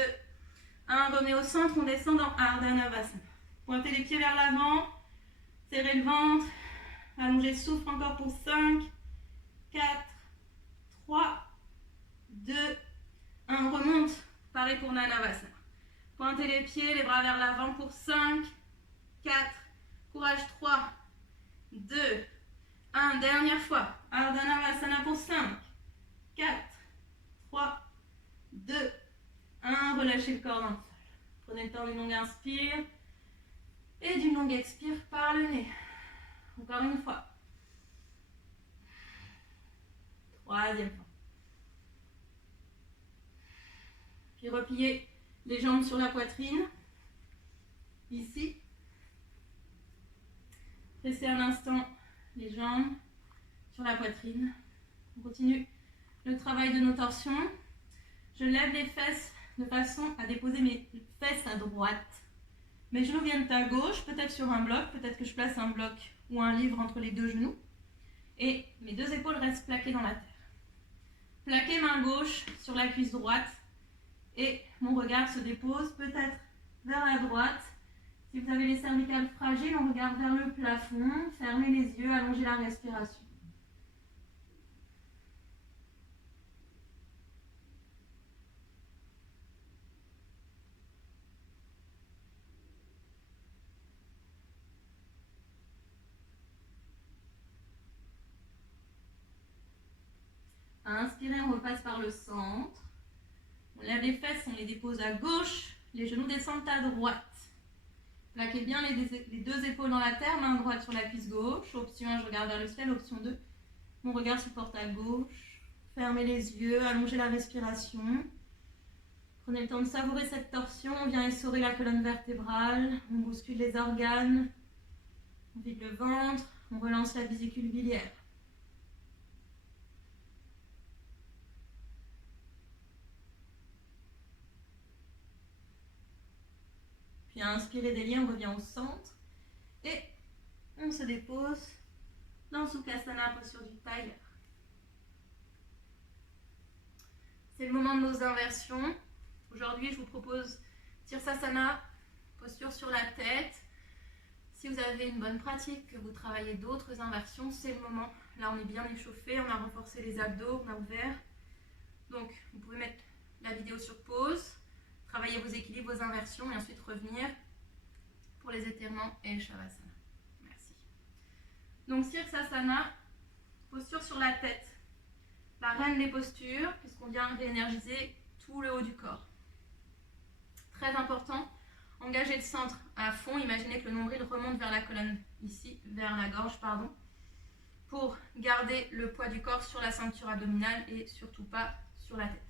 1. Revenez au centre, on descend dans Ardha Navasana. Pointez les pieds vers l'avant, serrez le ventre, allongez, souffle encore pour 5, 4, 3, 2, 1. Remonte, Paripurnanavasana. Pointez les pieds, les bras vers l'avant pour 5, 4, courage 3, 2, 1, dernière fois. Ardha Navasana pour 5, 4, 3, 2, 1. Relâchez le corps dans le sol. Prenez le temps d'une longue inspire et d'une longue expire par le nez. Encore une fois. Troisième fois. Puis repliez les jambes sur la poitrine. Ici. Pressez un instant les jambes sur la poitrine. On continue le travail de nos torsions. Je lève les fesses de façon à déposer mes fesses à droite. Mes genoux viennent à gauche, peut-être sur un bloc, peut-être que je place un bloc ou un livre entre les deux genoux. Et mes deux épaules restent plaquées dans la terre. Plaquez main gauche sur la cuisse droite et mon regard se dépose peut-être vers la droite. Si vous avez les cervicales fragiles, on regarde vers le plafond, fermez les yeux, allongez la respiration. Inspirez, on repasse par le centre. On lève les fesses, on les dépose à gauche, les genoux descendent à droite. Plaquez bien les deux épaules dans la terre, main droite sur la cuisse gauche. Option 1, je regarde vers le ciel. Option 2, mon regard se porte à gauche. Fermez les yeux, allongez la respiration. Prenez le temps de savourer cette torsion. On vient essorer la colonne vertébrale. On bouscule les organes. On vide le ventre. On relance la vésicule biliaire. Puis à inspirer des liens, on revient au centre. Et on se dépose dans Sukhasana, posture du Tiger. C'est le moment de nos inversions. Aujourd'hui, je vous propose Tirsasana, posture sur la tête. Si vous avez une bonne pratique, que vous travaillez d'autres inversions, c'est le moment. Là, on est bien échauffé, on a renforcé les abdos, on a ouvert. Donc, vous pouvez mettre la vidéo sur pause, travailler vos équilibres, vos inversions et ensuite revenir pour les étirements et Shavasana. Merci. Donc, Sirsasana, posture sur la tête. La reine des postures, puisqu'on vient réénergiser tout le haut du corps. Très important, engagez le centre à fond. Imaginez que le nombril remonte vers la colonne, ici, vers la gorge, pardon, pour garder le poids du corps sur la ceinture abdominale et surtout pas sur la tête.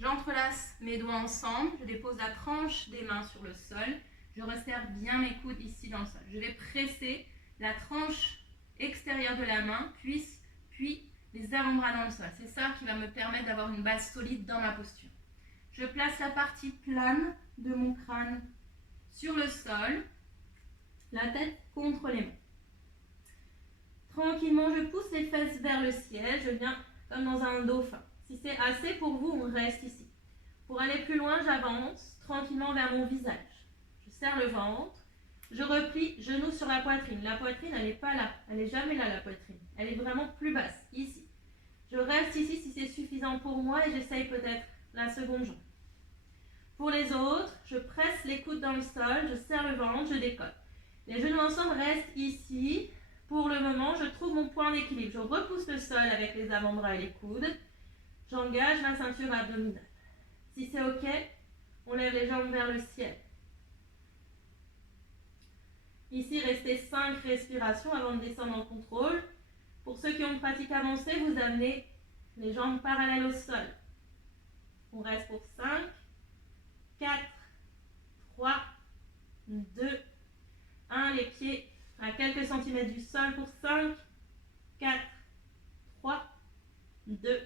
J'entrelace mes doigts ensemble, je dépose la tranche des mains sur le sol, je resserre bien mes coudes ici dans le sol. Je vais presser la tranche extérieure de la main, cuisse, puis les avant-bras dans le sol. C'est ça qui va me permettre d'avoir une base solide dans ma posture. Je place la partie plane de mon crâne sur le sol, la tête contre les mains. Tranquillement, je pousse les fesses vers le ciel, je viens comme dans un dauphin. Si c'est assez pour vous, on reste ici. Pour aller plus loin, j'avance tranquillement vers mon visage. Je serre le ventre, je replie genoux sur la poitrine. La poitrine, elle n'est pas là, elle n'est jamais là la poitrine. Elle est vraiment plus basse, ici. Je reste ici si c'est suffisant pour moi et j'essaye peut-être la seconde jambe. Pour les autres, je presse les coudes dans le sol, je serre le ventre, je décolle. Les genoux ensemble restent ici. Pour le moment, je trouve mon point d'équilibre. Je repousse le sol avec les avant-bras et les coudes. J'engage ma ceinture abdominale. Si c'est OK, on lève les jambes vers le ciel. Ici, restez 5 respirations avant de descendre en contrôle. Pour ceux qui ont une pratique avancée, vous amenez les jambes parallèles au sol. On reste pour 5, 4, 3, 2, 1. Les pieds à quelques centimètres du sol pour 5, 4, 3, 2,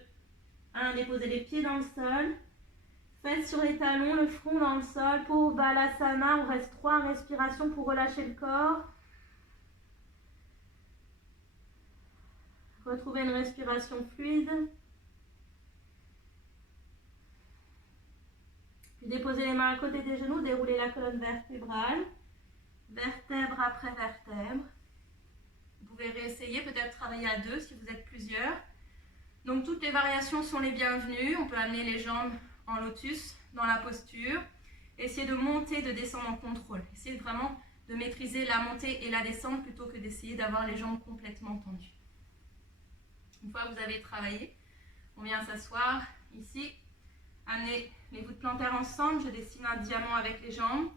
1. Déposez les pieds dans le sol. Fesses sur les talons, le front dans le sol. Pour Balasana, on reste 3 respirations pour relâcher le corps. Retrouvez une respiration fluide. Puis déposez les mains à côté des genoux, déroulez la colonne vertébrale. Vertèbre après vertèbre. Vous pouvez réessayer, peut-être travailler à 2 si vous êtes plusieurs. Donc toutes les variations sont les bienvenues. On peut amener les jambes en lotus dans la posture. Essayez de monter, de descendre en contrôle. Essayez vraiment de maîtriser la montée et la descente plutôt que d'essayer d'avoir les jambes complètement tendues. Une fois que vous avez travaillé, on vient s'asseoir ici, amenez les voûtes plantaires ensemble, je dessine un diamant avec les jambes.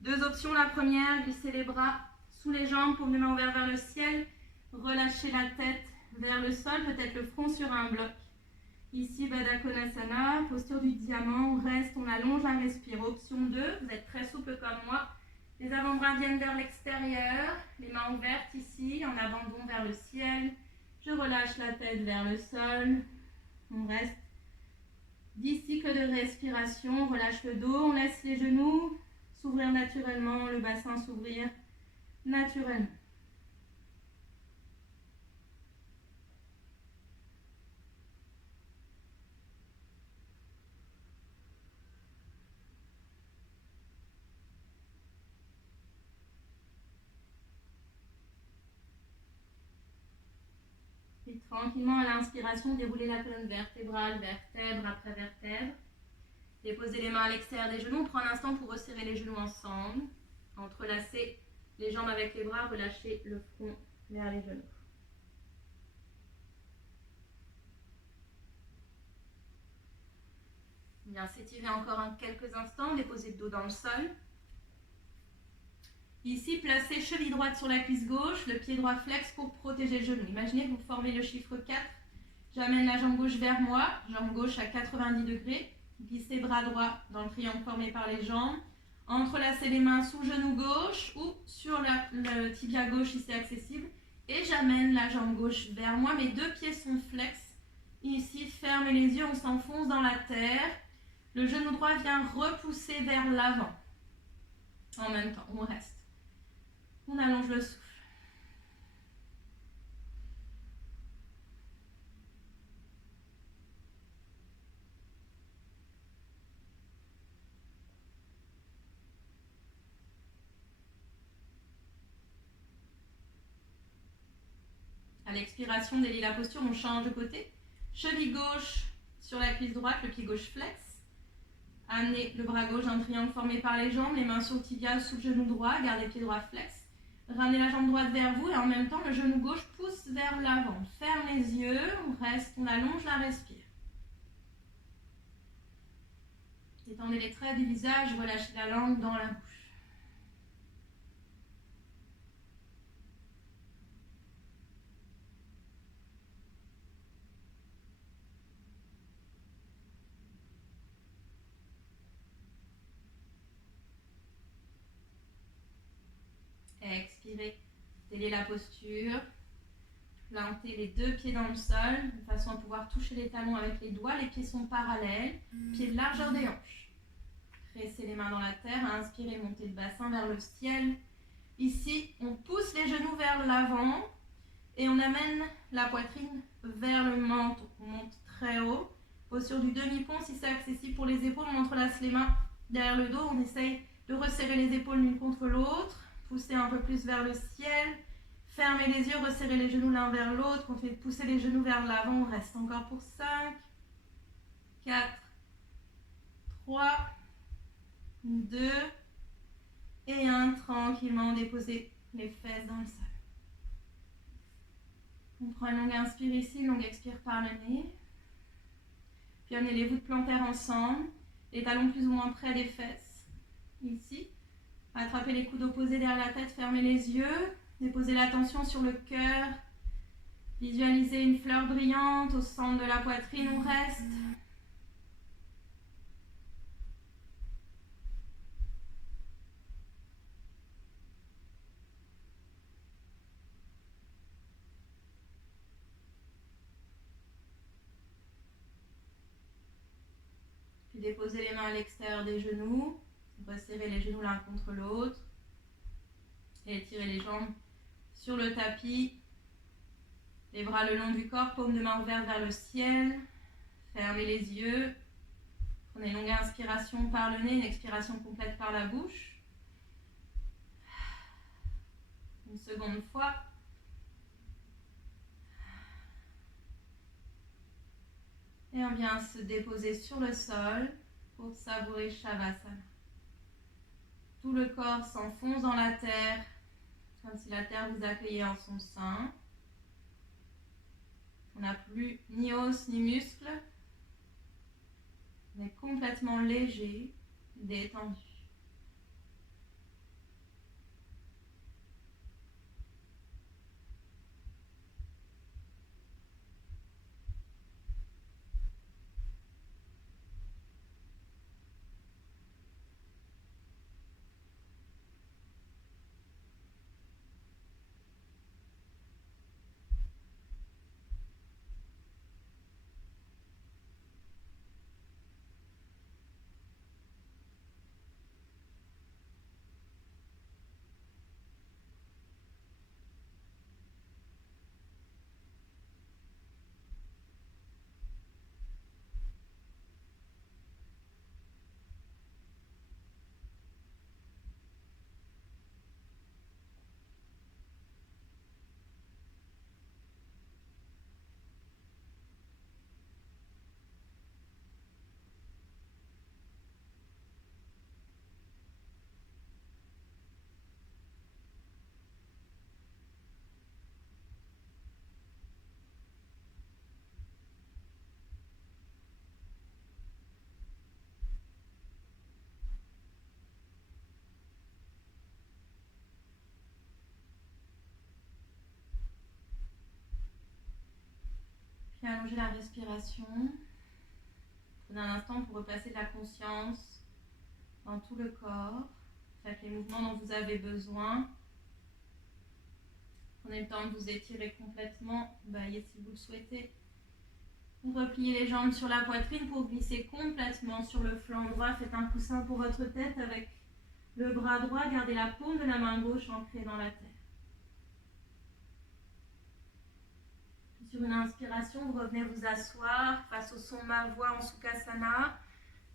Deux options, la première, glisser les bras sous les jambes, paume de main ouverte vers le ciel, relâchez la tête vers le sol, peut-être le front sur un bloc. Ici, Baddha Konasana, posture du diamant, on reste, on allonge, on respire. Option 2, vous êtes très souple comme moi. Les avant-bras viennent vers l'extérieur, les mains ouvertes ici, en abandon vers le ciel. Je relâche la tête vers le sol, on reste. 10 cycles de respiration, on relâche le dos, on laisse les genoux s'ouvrir naturellement, le bassin s'ouvrir naturellement. Puis tranquillement à l'inspiration, déroulez la colonne vertébrale, vertèbre après vertèbre. Déposez les mains à l'extérieur des genoux. On prend un instant pour resserrer les genoux ensemble. Entrelacez les jambes avec les bras, relâchez le front vers les genoux. Bien, s'étirer encore quelques instants, déposez le dos dans le sol. Ici, placez cheville droite sur la cuisse gauche, le pied droit flex pour protéger le genou. Imaginez que vous formez le chiffre 4. J'amène la jambe gauche vers moi, jambe gauche à 90 degrés. Glissez bras droit dans le triangle formé par les jambes. Entrelacez les mains sous le genou gauche ou sur le tibia gauche ici accessible. Et j'amène la jambe gauche vers moi. Mes deux pieds sont flex. Ici, fermez les yeux, on s'enfonce dans la terre. Le genou droit vient repousser vers l'avant. En même temps, on reste. On allonge le souffle. À l'expiration, délie la posture, on change de côté. Cheville gauche sur la cuisse droite, le pied gauche flex. Amenez le bras gauche dans le triangle formé par les jambes, les mains sur le tibia, sous le genou droit, gardez le pied droit flex. Ramenez la jambe droite vers vous et en même temps, le genou gauche pousse vers l'avant. Ferme les yeux, on reste, on allonge la respire. Étendez les traits du visage, relâchez la langue dans la bouche. Expirez, déliez la posture. Plantez les deux pieds dans le sol, de façon à pouvoir toucher les talons avec les doigts. Les pieds sont parallèles, pieds de largeur des hanches. Pressez les mains dans la terre, inspirez, montez le bassin vers le ciel. Ici, on pousse les genoux vers l'avant et on amène la poitrine vers le menton. On monte très haut. Posture du demi-pont, si c'est accessible pour les épaules, on entrelace les mains derrière le dos. On essaye de resserrer les épaules l'une contre l'autre. Poussez un peu plus vers le ciel. Fermez les yeux, resserrez les genoux l'un vers l'autre. On fait pousser les genoux vers l'avant. On reste encore pour 5, 4, 3, 2 et 1. Tranquillement, déposez les fesses dans le sol. On prend une longue inspire ici, une longue expire par le nez. Puis amenez les voûtes plantaires ensemble. Les talons plus ou moins près des fesses. Ici. Attrapez les coudes opposés derrière la tête, fermez les yeux. Déposez l'attention sur le cœur. Visualisez une fleur brillante au centre de la poitrine. On reste. Puis déposez les mains à l'extérieur des genoux. Resserrez les genoux l'un contre l'autre. Et étirez les jambes sur le tapis. Les bras le long du corps, paume de main ouverte vers le ciel. Fermez les yeux. Prenez une longue inspiration par le nez, une expiration complète par la bouche. Une seconde fois. Et on vient se déposer sur le sol pour savourer Shavasana. Tout le corps s'enfonce dans la terre, comme si la terre vous accueillait en son sein. On n'a plus ni os ni muscles. On est complètement léger, détendu. Puis allongez la respiration. Prenez un instant pour repasser de la conscience dans tout le corps. Faites les mouvements dont vous avez besoin. Prenez le temps de vous étirer complètement. Baillez si vous le souhaitez. Repliez les jambes sur la poitrine pour glisser complètement sur le flanc droit. Faites un coussin pour votre tête avec le bras droit. Gardez la paume de la main gauche ancrée dans la terre. Sur une inspiration, vous revenez vous asseoir face au son de ma voix en Sukhasana.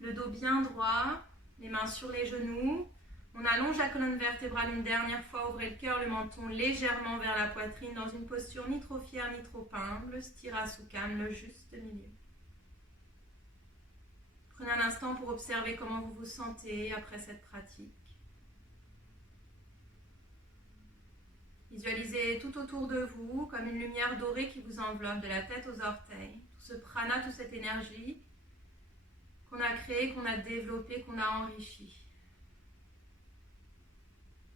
Le dos bien droit, les mains sur les genoux. On allonge la colonne vertébrale une dernière fois, ouvrez le cœur, le menton légèrement vers la poitrine dans une posture ni trop fière ni trop humble, Sthirasukha, le juste milieu. Prenez un instant pour observer comment vous vous sentez après cette pratique. Visualisez tout autour de vous comme une lumière dorée qui vous enveloppe de la tête aux orteils. Tout ce prana, toute cette énergie qu'on a créée, qu'on a développée, qu'on a enrichie.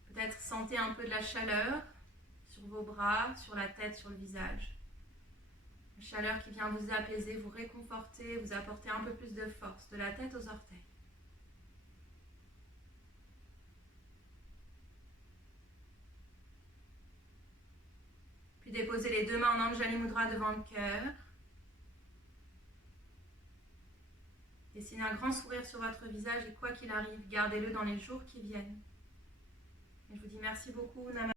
Peut-être sentez un peu de la chaleur sur vos bras, sur la tête, sur le visage. Une chaleur qui vient vous apaiser, vous réconforter, vous apporter un peu plus de force, de la tête aux orteils. Puis déposez les deux mains en Anjali Mudra devant le cœur. Dessinez un grand sourire sur votre visage et quoi qu'il arrive, gardez-le dans les jours qui viennent. Et je vous dis merci beaucoup, Namaste.